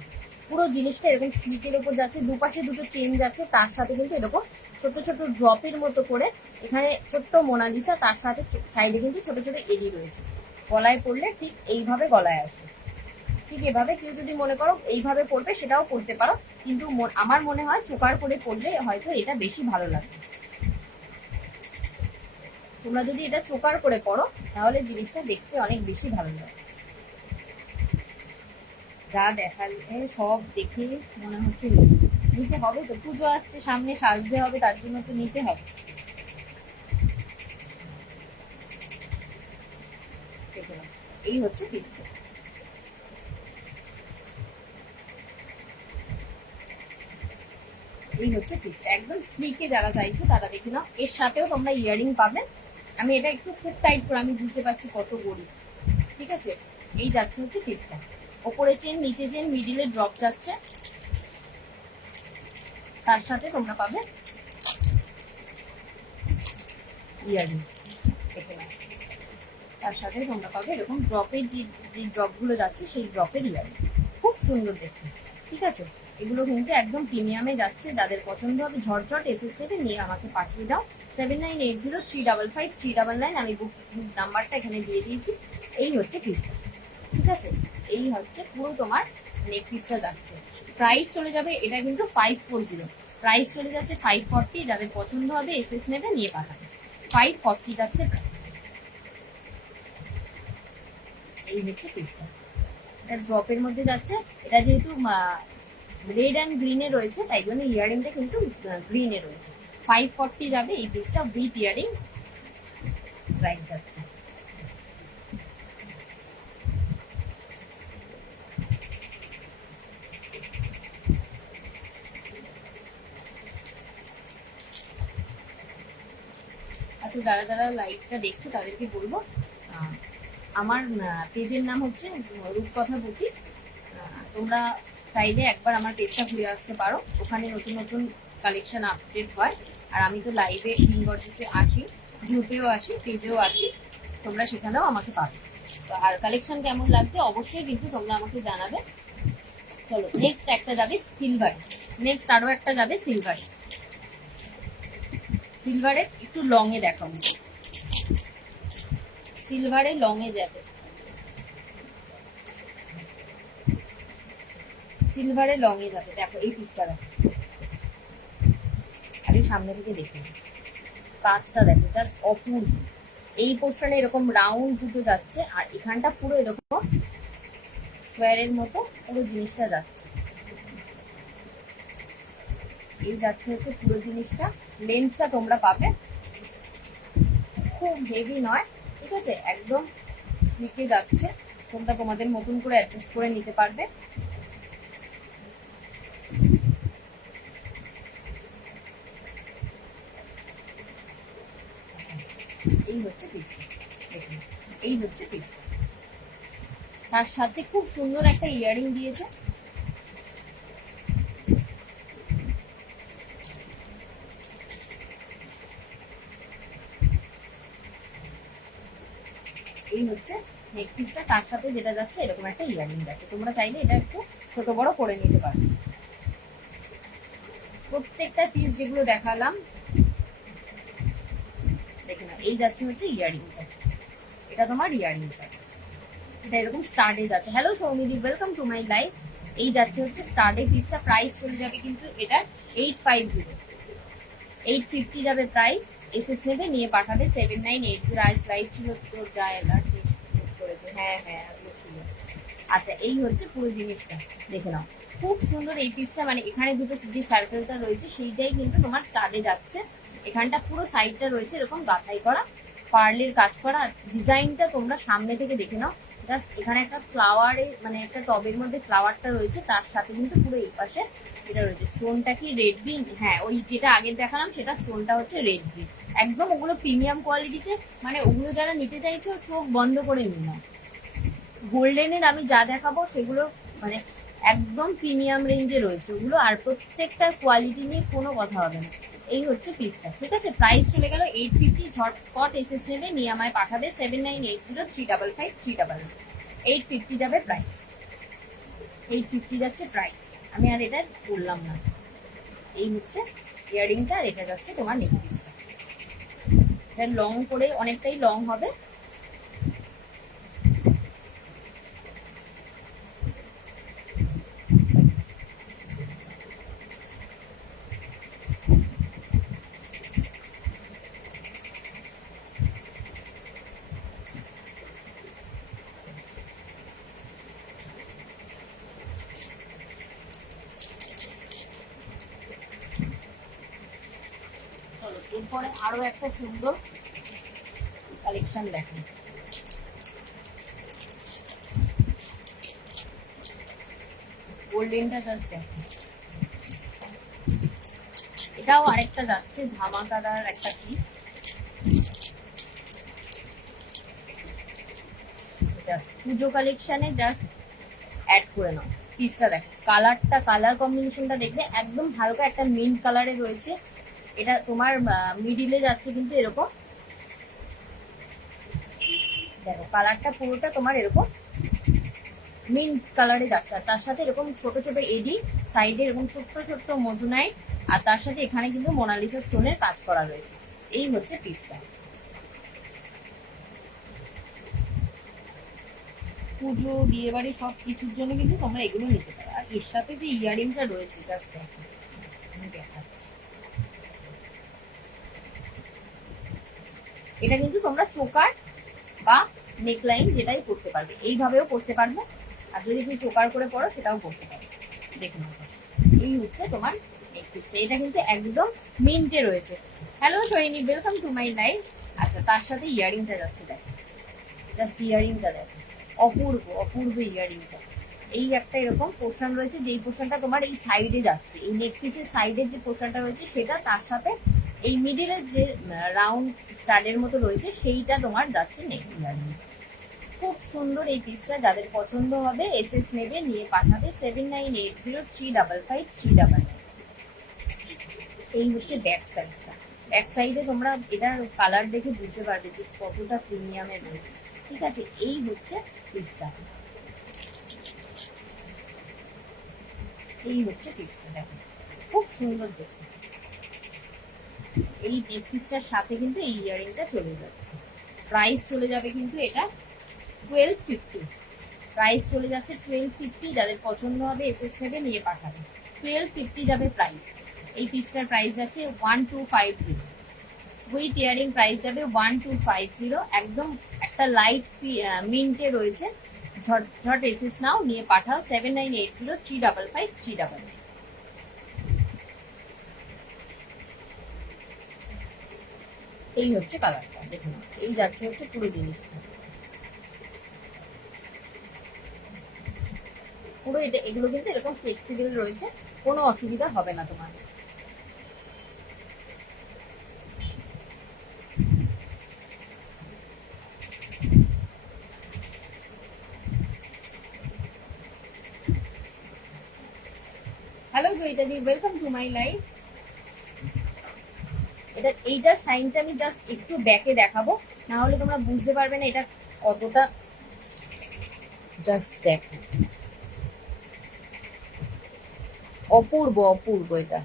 পুরো জিনিসটা এরকম স্লিকের উপর যাচ্ছে, দুপাশে দুটো চেন যাচ্ছে, তার সাথে কিন্তু এরকম ছোট ছোট ড্রপের মতো করে এখানে ছোট্ট মোনালিসা, তার সাথে সাইডে কিন্তু ছোট ছোট এডি রয়েছে। গলায় পরলে ঠিক এইভাবে গলায় আসে, ঠিক এভাবে। কেউ যদি মনে করো এইভাবে পরবে সেটাও পরতে পারো, কিন্তু আমার মনে হয় চোকার করে পরলে হয়তো এটা বেশি ভালো লাগবে। তোমরা যদি এটা চোকার করে পরো তাহলে জিনিসটা দেখতে অনেক বেশি ভালো লাগে। যা দেখালে সব দেখে মনে হচ্ছে নিতে হবে তো, পুজো আসছে সামনে, সাজতে হবে, তার জন্য তো নিতে হবে। এই হচ্ছে পিসটা। এই হচ্ছে পিসটা, একদম স্লিকে যারা চাইছো তারা দেখে নাও। এর সাথেও তোমরা ইয়ারিং পাবে। আমি এটা একটু খুব টাইট করে, আমি বুঝতে পারছি কত গরিব, ঠিক আছে। এই যাচ্ছে হচ্ছে পিসটা, ওপরে চেন, নিচে চেন, মিডিলে ড্রপ যাচ্ছে, তার সাথে তোমরা পাবে ইয়ারিং। দেখে নাও, তার সাথে তোমরা পাবে এরকম ড্রপের যে ড্রপ গুলো যাচ্ছে সেই ড্রপের ইয়ারিং, খুব সুন্দর দেখতে, ঠিক আছে। এগুলো কিন্তু একদম প্রিমিয়ামে যাচ্ছে, যাদের পছন্দ হবে ঝটঝট এসএস থেকে নিয়ে আমাকে পাঠিয়ে দাও 7980355399। আমি বুক নাম্বারটা এখানে দিয়ে দিয়েছি। এই হচ্ছে পিসটা, ঠিক আছে। এই হচ্ছে পুরো তোমার নেক পিসটা যাচ্ছে। প্রাইস চলে যাবে, এটা কিন্তু 540, প্রাইস চলে যাচ্ছে 540। যাদের পছন্দ হবে এসএস নেবে, নিয়ে পাঠাবে। 540 যাচ্ছে প্রাইস। এই হচ্ছে পিসটা, এটা ড্রপের মধ্যে যাচ্ছে। এটা যেহেতু রেড অ্যান্ড গ্রিনে রয়েছে তাই জন্য ইয়ারিংটা কিন্তু গ্রিনে রয়েছে। 540 যাবে এই পিসটা উইথ ইয়ারিং, প্রাইস যাচ্ছে। আচ্ছা, যারা যারা লাইভটা দেখছো তাদেরকে বলবো, আমার পেজের নাম হচ্ছে রূপকথা বুটিক। তোমরা চাইলে একবার আমার পেজটা ঘুরে আসতে পারো, ওখানে নতুন নতুন কালেকশন আপডেট হয়। আর আমি তো লাইভে ইনগর্জেসে আসি, গ্রুপেও আসি, পেজেও আসি, তোমরা সেখানেও আমাকে পাবে। তো আর কালেকশন কেমন লাগছে অবশ্যই কিন্তু তোমরা আমাকে জানাবে। চলো নেক্সট একটা যাবে সিলভার, নেক্সট আরো একটা যাবে সিলভার। সিলভারের একটু লং এ দেখাবো, সিলভারে লং এ যাবে, সিলভারে লং এ যাবে। দেখো এই পিসটা দেখো, আরে সামনে থেকে দেখে কাজটা দেখো, জাস্ট অপূর্ব। এই পোর্শনে এরকম রাউন্ড দুটো যাচ্ছে, আর এখানটা পুরো এরকম স্কোয়ারের মতো পুরো জিনিসটা যাচ্ছে। এই যাচ্ছে হচ্ছে পুরো জিনিসটা। লেন্থটা তোমরা পাবে, খুব হেভি নয়, ঠিক আছে, একদম স্লিকে যাচ্ছে। তোমরা তোমাদের মতন করে অ্যাডজাস্ট করে নিতে পারবে। এই হচ্ছে পিসটা, দেখুন এই হচ্ছে পিসটা। তার সাথে খুব সুন্দর একটা ইয়ারিং দিয়েছে। এই হচ্ছে নেক পিসটা, তার সাথে যেটা যাচ্ছে এরকম একটা ইয়ারিং যাচ্ছে। তোমরা চাইলে এটা একটু ছোট বড় করে নিতে পারবে। প্রত্যেকটা পিস যেগুলো দেখালাম দেখে না, এই যাচ্ছে হচ্ছে ইয়ারিংটা, এটা তোমার ইয়ারিংটা, এটা এরকম স্টার্টে যাচ্ছে। হ্যালো সৌমিদি, ওয়েলকাম টু মাই লাইভ। এই যাচ্ছে হচ্ছে স্টার্টে পিসটা, প্রাইস চলে যাবে কিন্তু এটা 850, 850 যাবে প্রাইস। এসএস নেবে, নিয়ে পাঠাবে 7980। আজ লাইভ ছিল তোর যা অ্যালার্ট করেছে, হ্যাঁ হ্যাঁ ছিল। আচ্ছা, এই হচ্ছে পুরো জিনিসটা, দেখে নাও খুব সুন্দর এই পিসটা। মানে এখানে দুটো যে সার্কেলটা রয়েছে সেইটাই কিন্তু তোমার স্টার্টে যাচ্ছে। এখানটা পুরো সাইডটা রয়েছে এরকম গাঁথাই করা, পার্লের কাজ করা। ডিজাইনটা তোমরা সামনে থেকে দেখে নাও, জাস্ট এখানে একটা ফ্লাওয়ারে মানে একটা টবের মধ্যে ফ্লাওয়ারটা রয়েছে, তার সাথে কিন্তু পুরো এই পাশে এটা রয়েছে। স্টোনটা কি রেড গ্রিন? হ্যাঁ, ওই যেটা আগে দেখালাম সেটা স্টোনটা হচ্ছে রেড গ্রিন। একদম ওগুলো প্রিমিয়াম কোয়ালিটিতে, মানে ওগুলো যারা নিতে চাইছো চোখ বন্ধ করে নিও। গোল্ডেনের আমি যা দেখাবো সেগুলো মানে একদম প্রিমিয়াম রেঞ্জে রয়েছে ওগুলো, আর প্রত্যেকটার কোয়ালিটি নিয়ে কোনো কথা হবে না। এই হচ্ছে পিসটা, ঠিক আছে। প্রাইস চলে গেল 850। ঝটপট এসএস নেবে, নিয়ে আমায় পাঠাবে 7980355399। 850 যাবে প্রাইস, 850 যাচ্ছে প্রাইস। আমি আর এটা বললাম না। এই হচ্ছে ইয়ারিংটা, আর এটা যাচ্ছে তোমার নেক পিসটা। এটা লং করে অনেকটাই লং হবে। এরপরে আরো একটা সুন্দর কালেকশন দেখেন। গোল্ডেনটা জাস্ট দেখেন, এটাও আরেকটা যাচ্ছে ধামাকাদার একটা পিস। জাস্ট পুজো কালেকশনে জাস্ট অ্যাড করে নাও। পিসটা দেখো, কালারটা, কালার কম্বিনেশনটা দেখবে একদম হালকা একটা মিন্ট কালারে রয়েছে। এটা তোমার মিডিলে যাচ্ছে কিন্তু এরকম, দেখো কালারটা পুরোটা তোমার এরকম মিন্ট কালারে যাচ্ছে, আর তার সাথে এরকম ছোট ছোট এডি সাইডে এরকম ছোট্ট ছোট্ট মজুনাইট, আর তার সাথে এখানে কিন্তু মোনালিসা স্টোনের কাজ করা রয়েছে। এই হচ্ছে পিসটা। পুজো, বিয়ে বাড়ি সব কিছুর জন্য কিন্তু তোমরা এগুলো নিতে পারো। আর এর সাথে যে ইয়ারিংটা রয়েছে জাস্ট দেখো, আমি দেখাচ্ছি। এটা কিন্তু তোমরা চোকার বা নেকলাইন যেটাই করতে পারবে, এইভাবেও করতে পারবে, আর যদি তুমি চোকার করে পড়ো সেটাও করতে পারবে। দেখুন, এই হচ্ছে তোমার নেক পিসটা। এটা কিন্তু একদম মিন্টে রয়েছে। Hello Sohini, welcome to my life. আচ্ছা, তার সাথে ইয়ারিংটা যাচ্ছে দেখো, জাস্ট ইয়ারিংটা দেখো, অপূর্ব অপূর্ব ইয়ারিংটা। এই একটা এরকম পোর্শন রয়েছে, যেই পোর্শনটা তোমার এই সাইডে যাচ্ছে, এই নেক পিসের সাইডের যে পোর্শনটা রয়েছে সেটা, তার সাথে এই মিডিলের যে রাউন্ড স্টাডের মতো রয়েছে সেইটা তোমার যাচ্ছে নেক ইয়ারিং। খুব সুন্দর এই পিসটা, যাদের পছন্দ হবে এসএস নেবে, নিয়ে পাঠাবে 7980355399। এই হচ্ছে ব্যাক সাইডটা। ব্যাক সাইডে তোমরা এটার কালার দেখে বুঝতে পারবে যে কতটা প্রিমিয়ামের রয়েছে, ঠিক আছে। এই হচ্ছে পিসটা, এই হচ্ছে পিসটা দেখো, খুব সুন্দর দেখতে। এই নেক পিসটার সাথে কিন্তু এই ইয়ারিংটা চলে যাচ্ছে। প্রাইস চলে যাবে কিন্তু এটা 1250। প্রাইস চলে যাচ্ছে 1250। যাদের পছন্দ হবে এসএস নেবে, নিয়ে পাঠাবে। 1250 যাবে প্রাইস। এই পিসটার প্রাইস যাচ্ছে 1250। উইথ ইয়ারিং প্রাইস যাবে 1250। একদম একটা লাইট মিন্টে রয়েছে। ঝটঝট এসএস নাও, নিয়ে পাঠাও 7980355399। এই হচ্ছে কালারটা দেখুন, এই যাচ্ছে হচ্ছে পুরো জিনিসটা, পুরো এটা। এগুলো কিন্তু এরকম ফ্লেক্সিবল রয়েছে, কোনো অসুবিধা হবে না তোমার। হ্যালো জয়িতাদি, ওয়েলকাম টু মাই লাইফ। এটা এইটার সাইনটা আমি জাস্ট একটু ব্যাকে দেখাবো, না হলে তোমরা বুঝতে পারবে না এটা কতটা। জাস্ট দেখো, অপূর্ব অপূর্ব। এটা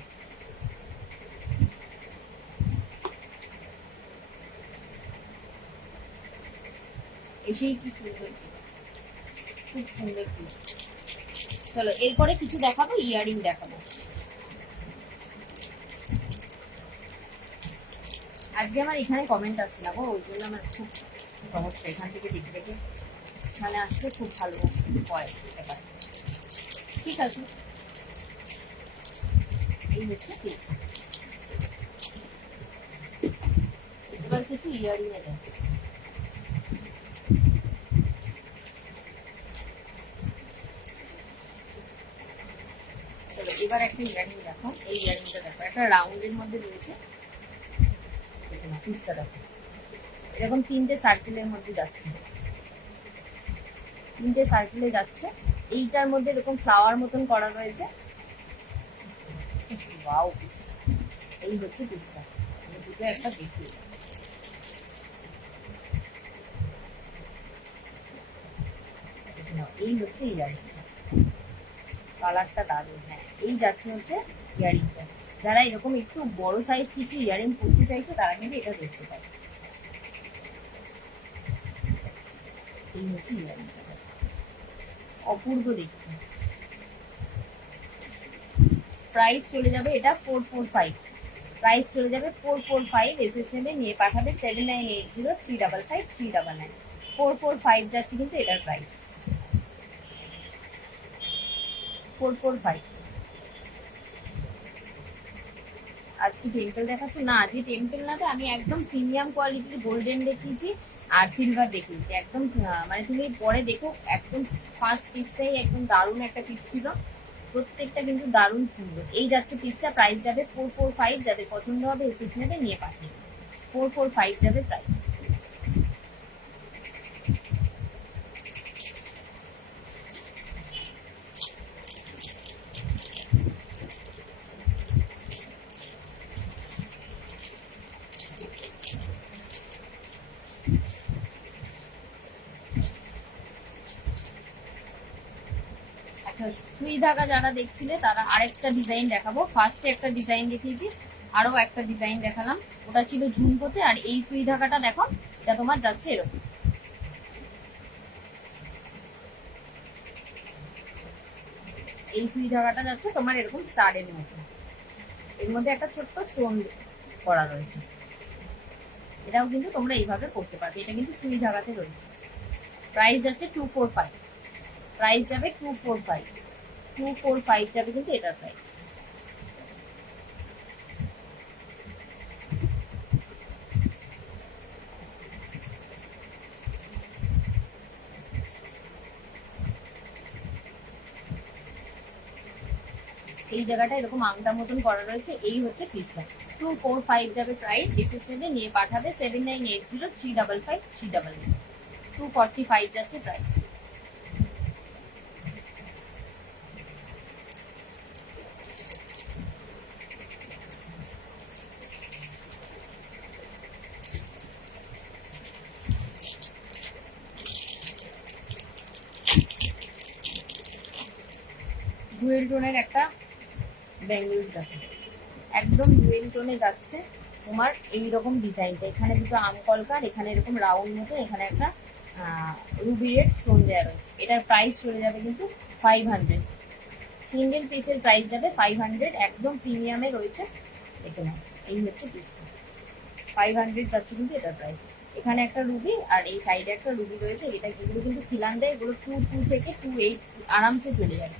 এসেই কি সুন্দর, খুব সুন্দর পিস। চলো এরপরে কিছু দেখাবো, ইয়ারিং দেখাবো। আজকে আমার এখানে কমেন্ট আসছে না গো, ওই জন্য আমার খুব সমস্যা। এখান থেকে দেখে দেখে এখানে আসলে খুব ভালো হয় ব্যাপার। ঠিক আছে, এই হচ্ছে পিস। এবার কিছু ইয়ারিং এ দেয়। একটা ইয়ারিং দেখো, এই ইয়ারিংটা দেখো, একটা রাউন্ডের মধ্যে রয়েছে, পিসটা দেখো, এরকম তিনটে সার্কেলের মধ্যে যাচ্ছে, তিনটে সার্কেলে যাচ্ছে, এইটার মধ্যে এরকম ফ্লাওয়ার মতন করা রয়েছে। ওয়াও পিস, এই হচ্ছে পিসটা, আমি দুটো একটা দেখি। এই হচ্ছে ইয়ারিংটা, কালারটা দারুণ। হ্যাঁ, এই যাচ্ছে হচ্ছে ইয়ারিংটা। যারা এরকম একটু বড় সাইজ কিছু ইয়ারিং পরতে চাইছে তারা কিন্তু এটা দেখতে পাবে। এই হচ্ছে ইয়ারিংটা, অপূর্ব দেখতে। প্রাইস চলে যাবে এটা 445, প্রাইস চলে যাবে 445। এসএস নেবে, নিয়ে পাঠাবে 7980355399। 445 যাচ্ছে কিন্তু এটার প্রাইস 445। আজকে টেম্পল দেখাচ্ছে না, আজকে টেম্পল না, তো আমি একদম প্রিমিয়াম কোয়ালিটির গোল্ডেন দেখিয়েছি আর সিলভার দেখিয়েছি। একদম মানে তুমি পরে দেখো, একদম ফার্স্ট পিসটাই একদম দারুণ একটা পিস ছিল, প্রত্যেকটা কিন্তু দারুণ সুন্দর। এই যাচ্ছে পিসটা, প্রাইস যাবে 445। যাদের পছন্দ হবে এসএস নেবে, নিয়ে পাঠিয়ে 445 যাবে প্রাইস। সুই ধাগা যারা দেখছিলে তারা আরেকটা ডিজাইন দেখাবো। ফার্স্টে একটা ডিজাইন দেখিয়েছি, আরো একটা ডিজাইন দেখালাম, ওটা ছিল ঝুমকোতে। আর এই সুই ধাগাটা দেখো, এটা তোমার যাচ্ছে এরকম, এই সুই ধাগাটা যাচ্ছে তোমার এরকম স্টারের মতো, এর মধ্যে একটা ছোট্ট স্টোন করা রয়েছে। এটাও কিন্তু তোমরা এইভাবে করতে পারবে, এটা কিন্তু সুই ধাগাতে রয়েছে। প্রাইস যাচ্ছে 245, প্রাইস যাবে 245, 245 যাবে কিন্তু এটার প্রাইস। এই জায়গাটা এরকম আংটা মতন করা রয়েছে, এই হচ্ছে পিসটা। 245 যাবে প্রাইস। এসএস নেবে, নিয়ে পাঠাবে 7980355399। 245 যাচ্ছে প্রাইস। ডুয়েল টোনের একটা ব্যাঙ্গলস দেখো, একদম ডুয়েল টোনে যাচ্ছে তোমার এইরকম ডিজাইনটা। এখানে দুটো আম কলকার, এখানে এরকম রাউন্ড মতো, এখানে একটা রুবি রেড স্টোন দেওয়া রয়েছে। এটার প্রাইস চলে যাবে কিন্তু 500, সিঙ্গেল পিসের প্রাইস যাবে 500, একদম প্রিমিয়ামে রয়েছে। এখানে এই হচ্ছে পিসটা, 500 যাচ্ছে কিন্তু এটার প্রাইস। এখানে একটা রুবি আর এই সাইডে একটা রুবি রয়েছে। এটা এগুলো কিন্তু খিলান দেয়, এগুলো 2 থেকে 28 আরামসে চলে যাবে,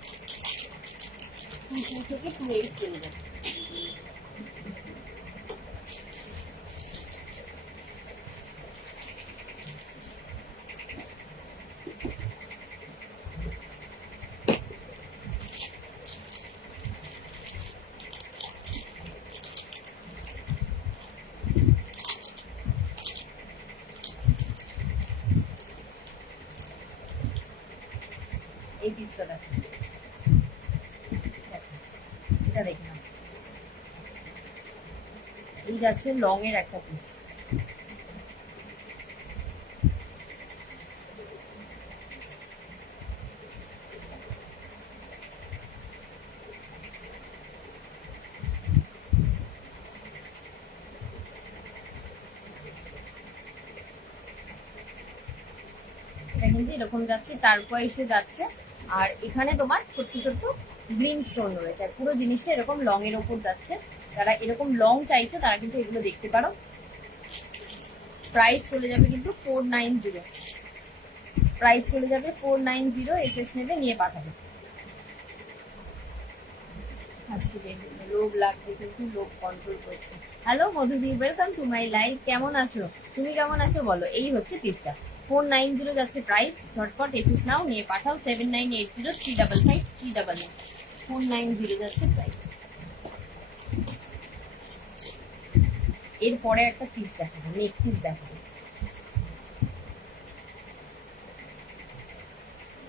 2 থেকে 28 চলে যাবে। এই পিসটা দেখো, এটা দেখে নাও, এই যাচ্ছে লং এর একটা পিস। এটা কিন্তু এরকম যাচ্ছে, টার্কোয়াইসে যাচ্ছে, আর এখানে তোমার ছোট্ট ছোট্ট গ্রিন স্টোন রয়েছে। আর পুরো জিনিসটা এরকম লং এর ওপর যাচ্ছে। যারা এরকম লং চাইছে তারা কিন্তু এগুলো দেখতে পারো। প্রাইস চলে যাবে কিন্তু 490, প্রাইস চলে যাবে 490। এসএস নেবে, নিয়ে পাঠাবে। আজকে লোভ লাগছে কিন্তু লোভ কন্ট্রোল করছে। হ্যালো মধুদি, ওয়েলকাম টু মাই লাইভ। কেমন আছো, তুমি কেমন আছো বলো। এই হচ্ছে পিসটা, 490 যাচ্ছে প্রাইস। ঝটপট এসএস নাও, নিয়ে পাঠাও 7980355399। 490 যাচ্ছে প্রাইস। এরপরে একটা পিস দেখাবো, নেক পিস দেখাবো।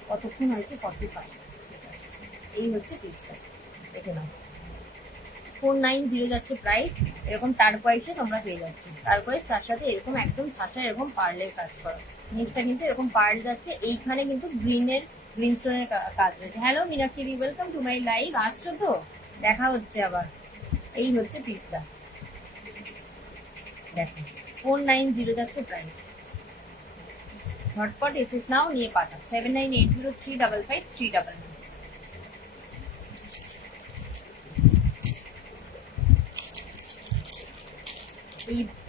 কতক্ষণ হয়েছে? 45। ঠিক আছে, এই হচ্ছে পিসটা, দেখে নাও। 490 যাচ্ছে প্রাইস। এরকম টার্কোয়াইজে তোমরা পেয়ে যাচ্ছ, টার্কোয়াইজ তার সাথে এরকম একদম ঠাসা এরকম পার্লের কাজ করা। নিচটা কিন্তু এরকম পার্ল যাচ্ছে, এইখানে কিন্তু গ্রিন স্টোনের কাজ রয়েছে। Hello Meenakshi, welcome to my live. আসছো তো? দেখা হচ্ছে আবার। এই হচ্ছে পিসটা, দেখো 490 যাচ্ছে প্রাইস। ঝটপট এসএস নাও, নিয়ে পাঠাও 7980355399।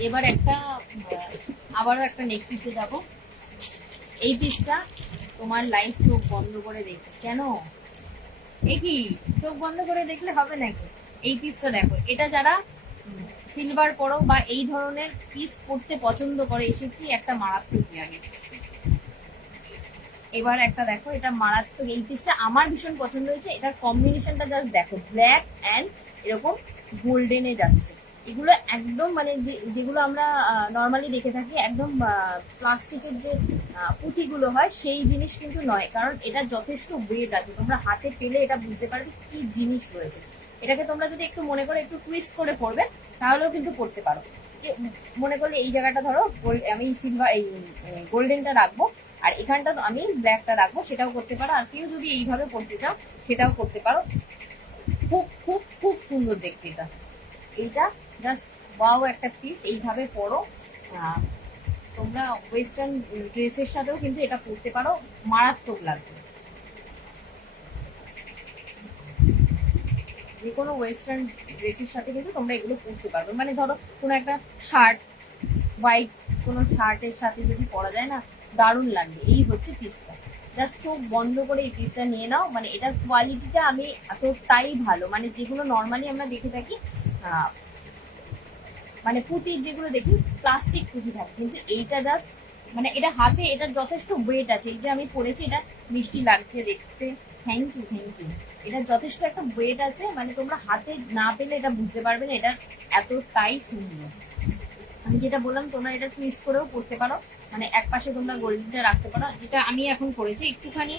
এবার একটা আবারও একটা নেক পিসে যাবো। এই পিসটা তোমার লাইভ চোখ বন্ধ করে দেখবে। কেন? এ কি চোখ বন্ধ করে দেখলে হবে নাকি? এই পিসটা দেখো, এটা যারা সিলভার পরো বা এই ধরনের পিস পরতে পছন্দ করে, এসেছি একটা মারাত্মক লাগে। এবার একটা দেখো, এটা মারাত্মক। এই পিসটা আমার ভীষণ পছন্দ হয়েছে। এটার কম্বিনেশনটা জাস্ট দেখো, ব্ল্যাক অ্যান্ড এরকম গোল্ডেনে যাচ্ছে। এগুলো একদম মানে যেগুলো আমরা নর্মালি দেখে থাকি, একদম প্লাস্টিকের যে পুঁথিগুলো হয় সেই জিনিস কিন্তু নয়, কারণ এটা যথেষ্ট ওয়েট আছে। তোমরা হাতে পেলে এটা বুঝতে পারবে কি জিনিস রয়েছে। এটাকে তোমরা যদি একটু মনে করে একটু টুইস্ট করে পড়বে, তাহলেও কিন্তু পড়তে পারো। মনে করলে এই জায়গাটা ধরো আমি সিলভার এই গোল্ডেনটা রাখবো, আর এখানটা আমি ব্ল্যাকটা রাখবো, সেটাও করতে পারো। আর কেউ যদি এইভাবে পড়তে চাও সেটাও করতে পারো। খুব খুব খুব সুন্দর দেখতে এটা। এইটা জাস্ট ওয়াও একটা পিস। এইভাবে পরো, তোমরা ওয়েস্টার্ন ড্রেসের সাথেও কিন্তু এটা পরতে পারো, মারাত্মক লাগবে। যে কোনো ওয়েস্টার্ন ড্রেসের সাথে কিন্তু তোমরা এগুলো পরতে পারবে। মানে ধরো কোনো একটা শার্ট, হোয়াইট কোনো শার্টের সাথে যদি পরা যায় না, দারুণ লাগবে। এই হচ্ছে পিসটা, জাস্ট চোখ বন্ধ করে এই পিসটা নিয়ে নাও। মানে এটার কোয়ালিটিটা আমি এতটাই ভালো, মানে যেগুলো নর্মালি আমরা দেখে থাকি মানে পুঁতির যেগুলো দেখি প্লাস্টিক পুঁতি থাকে, কিন্তু এইটা জাস্ট মানে এটা হাতে, এটার যথেষ্ট ওয়েট আছে। এই যে আমি পরেছি, এটা মিষ্টি লাগছে দেখতে। Thank you, thank you. এটার যথেষ্ট একটা ওয়েট আছে, মানে তোমরা হাতে না পেলে এটা বুঝতে পারবে না, এটা এতটাই সুন্দর। আমি যেটা বললাম, তোমরা এটা টুইস্ট করেও পড়তে পারো, মানে এক পাশে তোমরা গোল্ডেনটা রাখতে পারো। যেটা আমি এখন করেছি, একটুখানি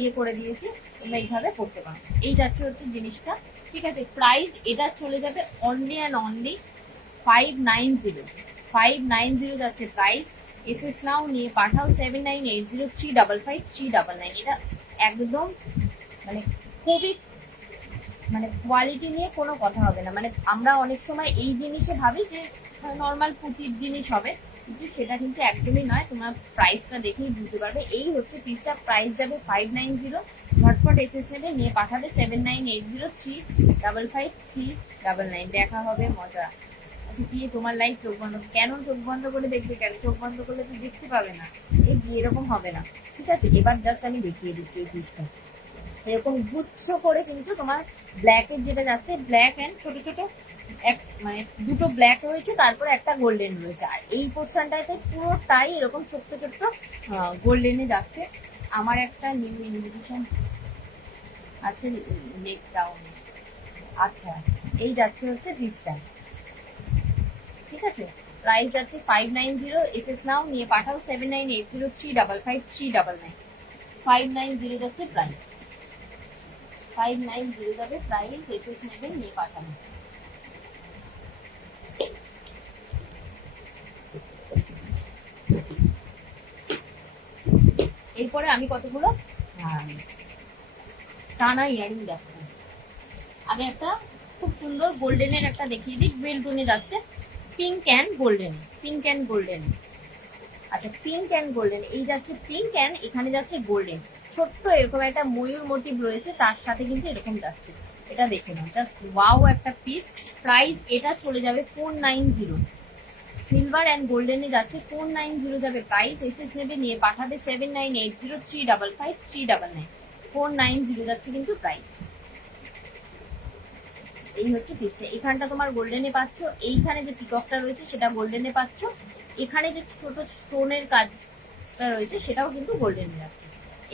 ইয়ে করে দিয়েছি, তোমরা এইভাবে পড়তে পারো। এই যাচ্ছে হচ্ছে জিনিসটা। ঠিক আছে, প্রাইস এটা চলে যাবে অনলি অ্যান্ড অনলি 590। 590 যাচ্ছে প্রাইস। এসএস নাও, নিয়ে পাঠাও 7980355399। এটা একদম মানে খুবই মানে কোয়ালিটি নিয়ে কোনো কথা হবে না। মানে আমরা অনেক সময় এই জিনিসে ভাবি যে নর্মাল পুঁতির জিনিস হবে, কিন্তু সেটা কিন্তু একদমই নয়। তোমার প্রাইসটা দেখেই বুঝতে পারবে। এই হচ্ছে পিসটা, প্রাইস যাবে 590। ঝটপট এসএস নেবে, নিয়ে পাঠাবে 7980355399। দেখা হবে, মজা। আচ্ছা, কি তোমার লাইফ চোখ বন্ধ? কেন চোখ বন্ধ করে দেখবে? কেন চোখ বন্ধ করলে তো দেখতে পাবে না। এই এরকম হবে না। ঠিক আছে, এবার জাস্ট আমি দেখিয়ে দিচ্ছি এই পিসটা। এরকম গুচ্ছ করে কিন্তু তোমার ব্ল্যাকের যেটা যাচ্ছে, ব্ল্যাক এন্ড ছোট ছোট এক মানে দুটো ব্ল্যাক রয়েছে, তারপরে একটা গোল্ডেন রয়েছে। আর এই পোর্শনটাতে পুরোটাই এরকম ছোট্ট ছোট্ট গোল্ডেনে যাচ্ছে। আমার একটা নিউ ইনভিটেশন আছে নেক ডাউন। আচ্ছা, এই যাচ্ছে হচ্ছে পিসটা। ঠিক আছে, প্রাইস যাচ্ছে 590। এসএস নাও, নিয়ে পাঠাও 7980355399। 590 যাচ্ছে প্রাইস, 590 যাবে প্রাইস। এসএস নেবে, নিয়ে পাঠানো। এরপরে আমি কতগুলো টানা ইয়ারিং দেখাবো। আগে একটা খুব সুন্দর গোল্ডেনের একটা দেখিয়ে দিই। বেলটুনে যাচ্ছে pink and golden, pink and golden. আচ্ছা, পিঙ্ক অ্যান্ড গোল্ডেন, এই যাচ্ছে পিঙ্ক অ্যান্ড এখানে যাচ্ছে গোল্ডেন। ছোট্ট এরকম একটা ময়ূর মোটিভ রয়েছে, তার সাথে কিন্তু এরকম যাচ্ছে। এটা দেখে নাও, জাস্ট ওয়াও একটা পিস। প্রাইস এটা চলে যাবে 490। সিলভার অ্যান্ড গোল্ডেনে যাচ্ছে 490 যাবে প্রাইস। এসএস নেবে, নিয়ে পাঠাবে 7980355399। 490 যাচ্ছে কিন্তু প্রাইস। এই হচ্ছে পিসটা। এখানটা তোমার গোল্ডেনে পাচ্ছ, এইখানে যে পিককটা রয়েছে সেটা গোল্ডেনে পাচ্ছ, এখানে যে ছোট স্টোনের কাজটা রয়েছে সেটাও কিন্তু গোল্ডেনে যাচ্ছে।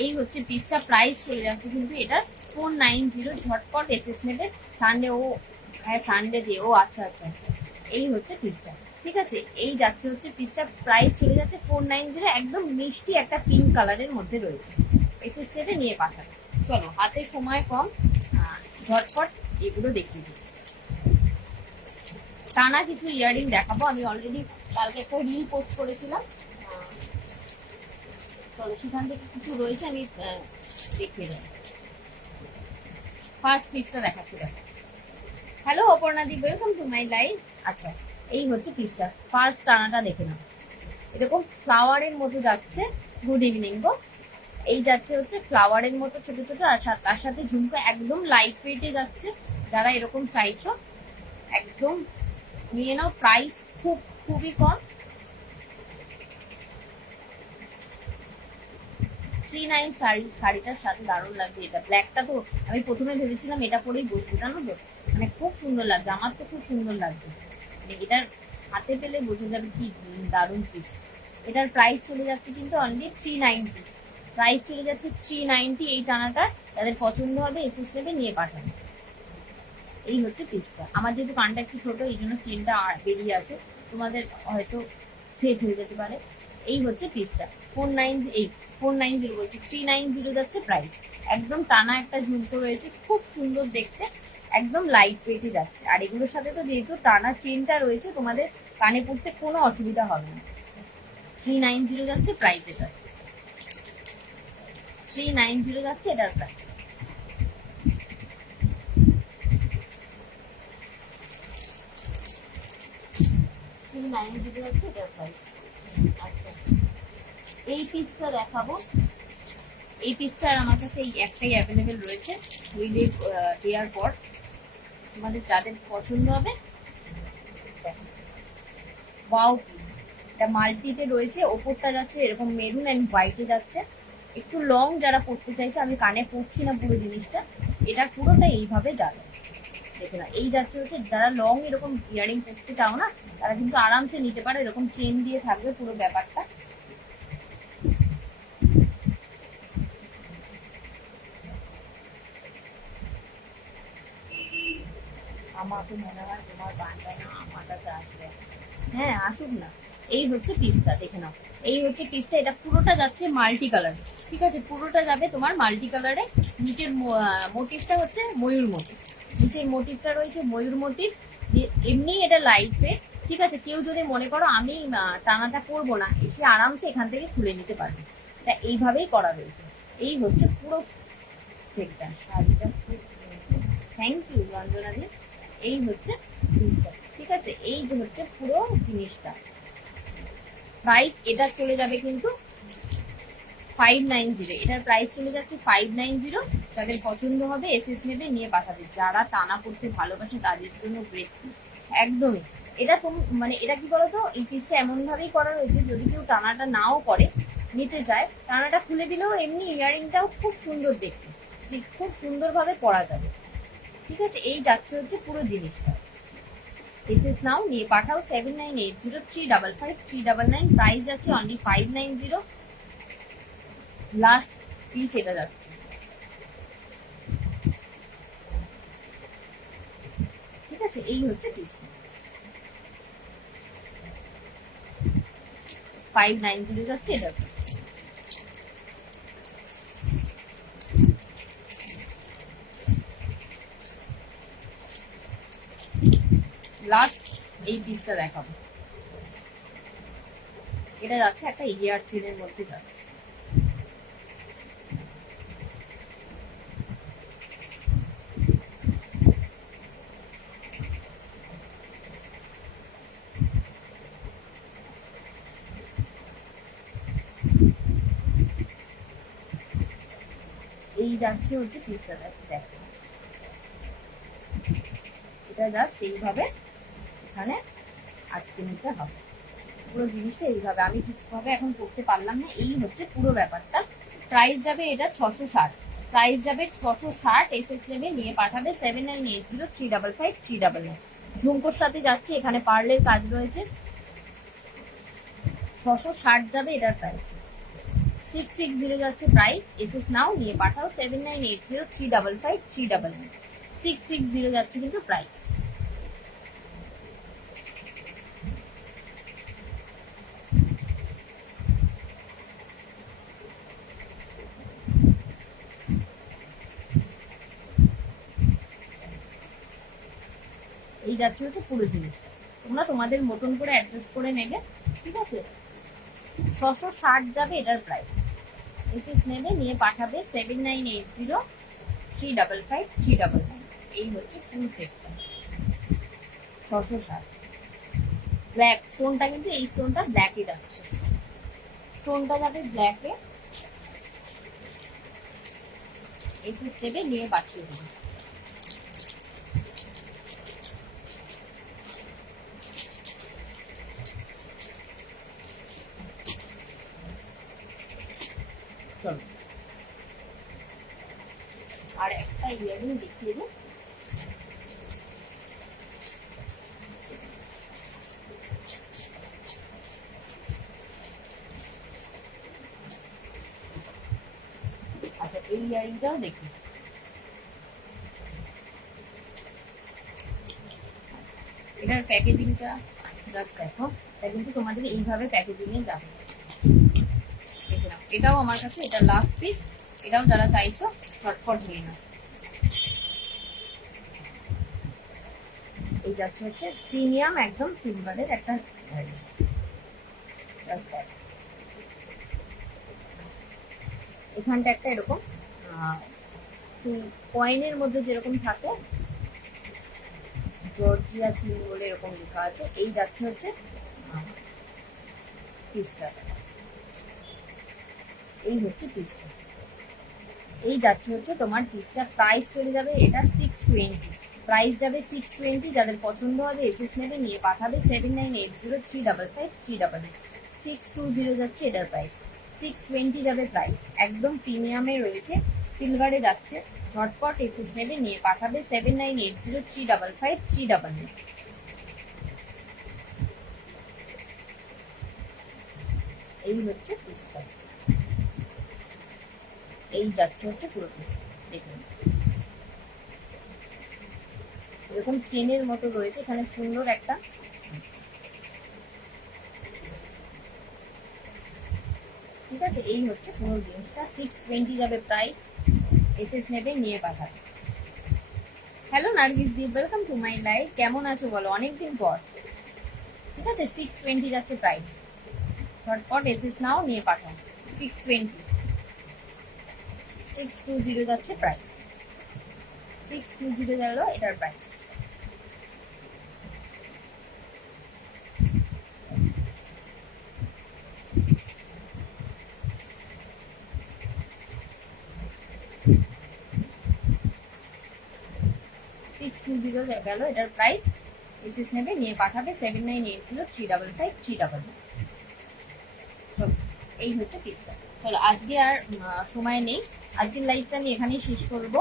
এই হচ্ছে পিসটা, প্রাইস চলে যাচ্ছে কিন্তু এটা 490। ঝটপট এসএস নেবে। সানডে, ও হ্যাঁ সানডে ডে, ও আচ্ছা আচ্ছা, এই হচ্ছে পিসটা, ঠিক আছে। এই যাচ্ছে হচ্ছে পিসটা, প্রাইস চলে যাচ্ছে 490। একদম মিষ্টি একটা পিঙ্ক কালারের মধ্যে রয়েছে, এসএস কেটে নিয়ে পাঠাবে। চলো, হাতে সময় কম, ঝটপট এগুলো দেখিয়ে দিই। টানা কিছু ইয়াররিং দেখাবো, আমি অলরেডি কালকে একটা রিল পোস্ট করেছিলাম, চলো সেখান থেকে কিছু রয়েছে আমি দেখিয়ে দেবো। ফার্স্ট পিসটা দেখাচ্ছি, দেখো। হ্যালো অপর্ণাদি, ওয়েলকাম টু মাই লাইভ। আচ্ছা, এই হচ্ছে পিসটা, ফার্স্ট টানাটা দেখে নাও, এরকম ফ্লাওয়ারের মতো যাচ্ছে। গুড ইভিনিং গো। এই যাচ্ছে হচ্ছে ফ্লাওয়ারের মতো ছোট ছোট, আর তার সাথে ঝুমকো, একদম লাইট ওয়েটে যাচ্ছে। যারা এরকম চাইছো একদম নিয়ে নাও, প্রাইস খুবই কম। 39 শাড়িটার সাথে দারুণ লাগছে। এটা ব্ল্যাকটা তো আমি প্রথমে ভেবেছিলাম এটা পরেই বসবো, জানো তো, মানে খুব সুন্দর লাগছে, আমার তো খুব সুন্দর লাগছে। মানে এটার হাতে পেলে বোঝা যাবে কি দারুণ পিস। এটার প্রাইস চলে যাচ্ছে কিন্তু অনলি 390, প্রাইস চলে যাচ্ছে 390 এই টানাটা। তাদের পছন্দ হবে এসএস নেবে নিয়ে পাঠাবে। এই হচ্ছে পিসটা। আমার যেহেতু কানটা একটু ছোট, এই জন্য চেনটা বেরিয়ে আছে, তোমাদের হয়তো সেট হয়ে যেতে পারে। এই হচ্ছে পিসটা, 490 বলছি, 390 যাচ্ছে প্রাইস। একদম টানা একটা ঝুমকো রয়েছে, খুব সুন্দর দেখতে, একদম লাইট ওয়েটে যাচ্ছে। আর এগুলোর সাথে তো যেহেতু টানা চেনটা রয়েছে, তোমাদের কানে পড়তে কোনো অসুবিধা হবে না। 390 যাচ্ছে প্রাইস, এটা 390 যাচ্ছে এটার প্রাইস। যাচ্ছে এটার প্রাইস। আচ্ছা, এই পিসটা দেখাবো। এই পিসটা আমার কাছে এই একটাই অ্যাভেলেবেল রয়েছে, রিলে দেওয়ার পর তোমাদের যাদের পছন্দ হবে। ওয়াও পিস, এটা মাল্টিতে রয়েছে, ওপরটা যাচ্ছে এরকম মেরুন অ্যান্ড হোয়াইটে যাচ্ছে। একটু লং যারা পড়তে চাইছে, আমি কানে পড়ছি না পুরো জিনিসটা, এটা পুরোটা এইভাবে যাবে। দেখে না, এই যাচ্ছে হচ্ছে যারা লং এরকম ইয়ারিং পড়তে চাও না, তারা কিন্তু আরামসে নিতে পারে। এরকম চেন দিয়ে থাকবে পুরো ব্যাপারটা। আমাকে মনে হয় তোমার বানটা না আমার কাছে আসবে। হ্যাঁ, আসুক না। এই হচ্ছে পিসটা, দেখে নাও। এই হচ্ছে পিসটা, এটা পুরোটা যাচ্ছে মাল্টি কালারে, ঠিক আছে, পুরোটা যাবে তোমার মাল্টি কালারে। নিচের মোটিভটা হচ্ছে ময়ূর মোটিভ, নিচের মোটিভটা রয়েছে ময়ূর মোটিভ। এমনি এটা লাইট ওয়েট, ঠিক আছে। কেউ যদি মনে করো আমি টানাটা করবো না, এসে আরামসে এখান থেকে খুলে নিতে পারবে। এটা এইভাবেই করা রয়েছে। এই হচ্ছে পুরো সেটটা, শাড়িটা থ্যাংক ইউ রঞ্জনা দি। এই হচ্ছে পিসটা, ঠিক আছে। এই যে হচ্ছে পুরো জিনিসটা, প্রাইস এটা চলে যাবে কিন্তু 590। এটার প্রাইস চলে যাচ্ছে 590। তাদের পছন্দ হবে এসএস নেবে নিয়ে পাঠাবে। যারা টানা করতে ভালোবাসে তাদের জন্য গ্রেট পিস, একদমই। এটা মানে এটা কি বলতো, এই পিসটা এমন ভাবেই করা রয়েছে, যদি কেউ টানাটা নাও করে নিতে চায়, টানাটা খুলে দিলেও এমনি ইয়ারিংটাও খুব সুন্দর দেখতে, খুব সুন্দরভাবে পরা যাবে, ঠিক আছে। এই যাচ্ছে হচ্ছে পুরো জিনিসটা। এসএস নাও নিয়ে পাঠাও 7980355399। প্রাইস যাচ্ছে অনলি 590। লাস্ট পিস এটা যাচ্ছে, ঠিক আছে। এই হচ্ছে পিস 590 যাচ্ছে এটা। লাস্ট এই পিসটা দেখাবো, এটা যাচ্ছে একটা ইয়ার চেনের মধ্যে যাচ্ছে। এই যাচ্ছে হচ্ছে পিসটা, দেখো এটা জাস্ট এইভাবে এখানে আটকে নিতে হবে পুরো জিনিসটা। এইভাবে আমি ঠিকভাবে এখন করতে পারলাম না। এই হচ্ছে পুরো ব্যাপারটা। প্রাইস যাবে এটা 660, প্রাইস যাবে 660। এসএস নেবে নিয়ে পাঠাবে 7980355399। ঝুমকোর সাথে যাচ্ছে, এখানে পার্লের কাজ রয়েছে। 660 যাবে এটার প্রাইস। 660 যাচ্ছে প্রাইস। এসএস নাও নিয়ে পাঠাও 7980355399। 660 যাচ্ছে কিন্তু প্রাইস। যাচ্ছে হচ্ছে পুরো জিনিসটা, তোমরা তোমাদের মতন করে অ্যাডজাস্ট করে নেবে, ঠিক আছে। 660 যাবে এটার প্রাইস। এসএস নেবে, নিয়ে পাঠাবে 7980355399। এই হচ্ছে ফুল সেটটা 660। ব্ল্যাক স্টোনটা কিন্তু এই স্টোনটা ব্ল্যাকে যাচ্ছে, স্টোনটা যাবে ব্ল্যাকে। এসএস নেবে, নিয়ে পাঠিয়ে দেবে। চলো আর একটা ইয়ারিং দেখিয়ে দিই। আচ্ছা এই ইয়ারিংটাও দেখি। এটার প্যাকেজিংটা জাস্ট দেখো, এটা কিন্তু তোমাদের এইভাবে প্যাকেজিং এ যাবে। এটাও আমার কাছে, এটা লাস্ট পিস, এটাও যারা চাইছো ঝটপট নিয়ে নাও। এই যাচ্ছে হচ্ছে প্রিমিয়াম একদম সিলভারের একটা এখানটা একটা এরকম কয়েনের মধ্যে যেরকম থাকে জর্জিয়া থিম বলে এরকম লেখা আছে। এই যাচ্ছে হচ্ছে পিসটা, এই হচ্ছে পিসটা, এই যাচ্ছে হচ্ছে তোমার পিসটা। প্রাইস চলে যাবে এটা 620, প্রাইস যাবে 620। যাদের পছন্দ হবে এসএস নেবে, নিয়ে পাঠাবে 7980355399। 620 যাচ্ছে এটার প্রাইস, 620 যাবে প্রাইস। একদম প্রিমিয়ামে রয়েছে, সিলভারে যাচ্ছে। ঝটপট এসএস নেবে, নিয়ে পাঠাবে 7980355399। এই হচ্ছে পিসটা, এই যাচ্ছে হচ্ছে পুরো পিসটা। দেখুন এরকম চেনের মতো রয়েছে, এখানে সুন্দর একটা ঠিক আছে। এই হচ্ছে পুরো জিনিসটা, 620 যাবে প্রাইস। এসএস নেবে, নিয়ে পাঠাবে। Hello Nargis the, welcome to my live. কেমন আছো বলো, অনেকদিন পর। ঠিক আছে 620 যাচ্ছে প্রাইস, ঝটপট এসএস নাও, নিয়ে পাঠাও। 620, 620 যাচ্ছে প্রাইস, 620 গেল এটার প্রাইস। গেল এটার প্রাইস। এসএস নেবে, নিয়ে পাঠাবে 7980355399। চলো এই হচ্ছে পিসটা। চলো আজকে আর সময় নেই, আজকের লাইভটা আমি এখানেই শেষ করবো।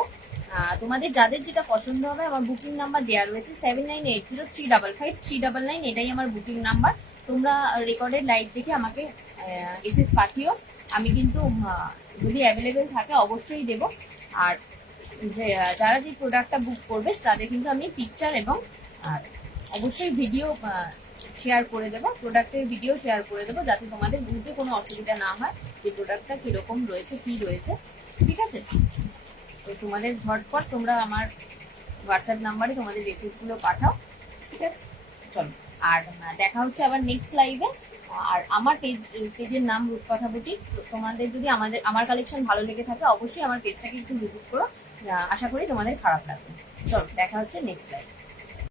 তোমাদের যাদের যেটা পছন্দ হবে, আমার বুকিং নাম্বার দেওয়া রয়েছে 7980355399। এটাই আমার বুকিং নাম্বার। তোমরা রেকর্ডেড লাইভ দেখে আমাকে এসএস পাঠিও, আমি কিন্তু যদি অ্যাভেলেবেল থাকে অবশ্যই দেবো। আর যারা যে প্রোডাক্টটা বুক করবে তাদের কিন্তু আমি পিকচার এবং অবশ্যই ভিডিও শেয়ার করে দেবো, প্রোডাক্টের ভিডিও শেয়ার করে দেবো, যাতে তোমাদের বুঝতে কোনো অসুবিধা না হয় যে প্রোডাক্টটা কিরকম রয়েছে, কি রয়েছে। ঠিক আছে, তো তোমাদের ঝটপট তোমরা আমার হোয়াটসঅ্যাপ নাম্বারে তোমাদের রেসিপিগুলো পাঠাও। ঠিক আছে, চলো আর দেখা হচ্ছে আবার নেক্সট লাইভে। আর আমার পেজের নাম রূপকথা বুটিক। তোমাদের যদি আমার কালেকশন ভালো লেগে থাকে অবশ্যই আমার পেজটাকে একটু ভিজিট করো, আশা করি তোমাদের খারাপ লাগবে। চলো দেখা হচ্ছে নেক্সট লাইভ।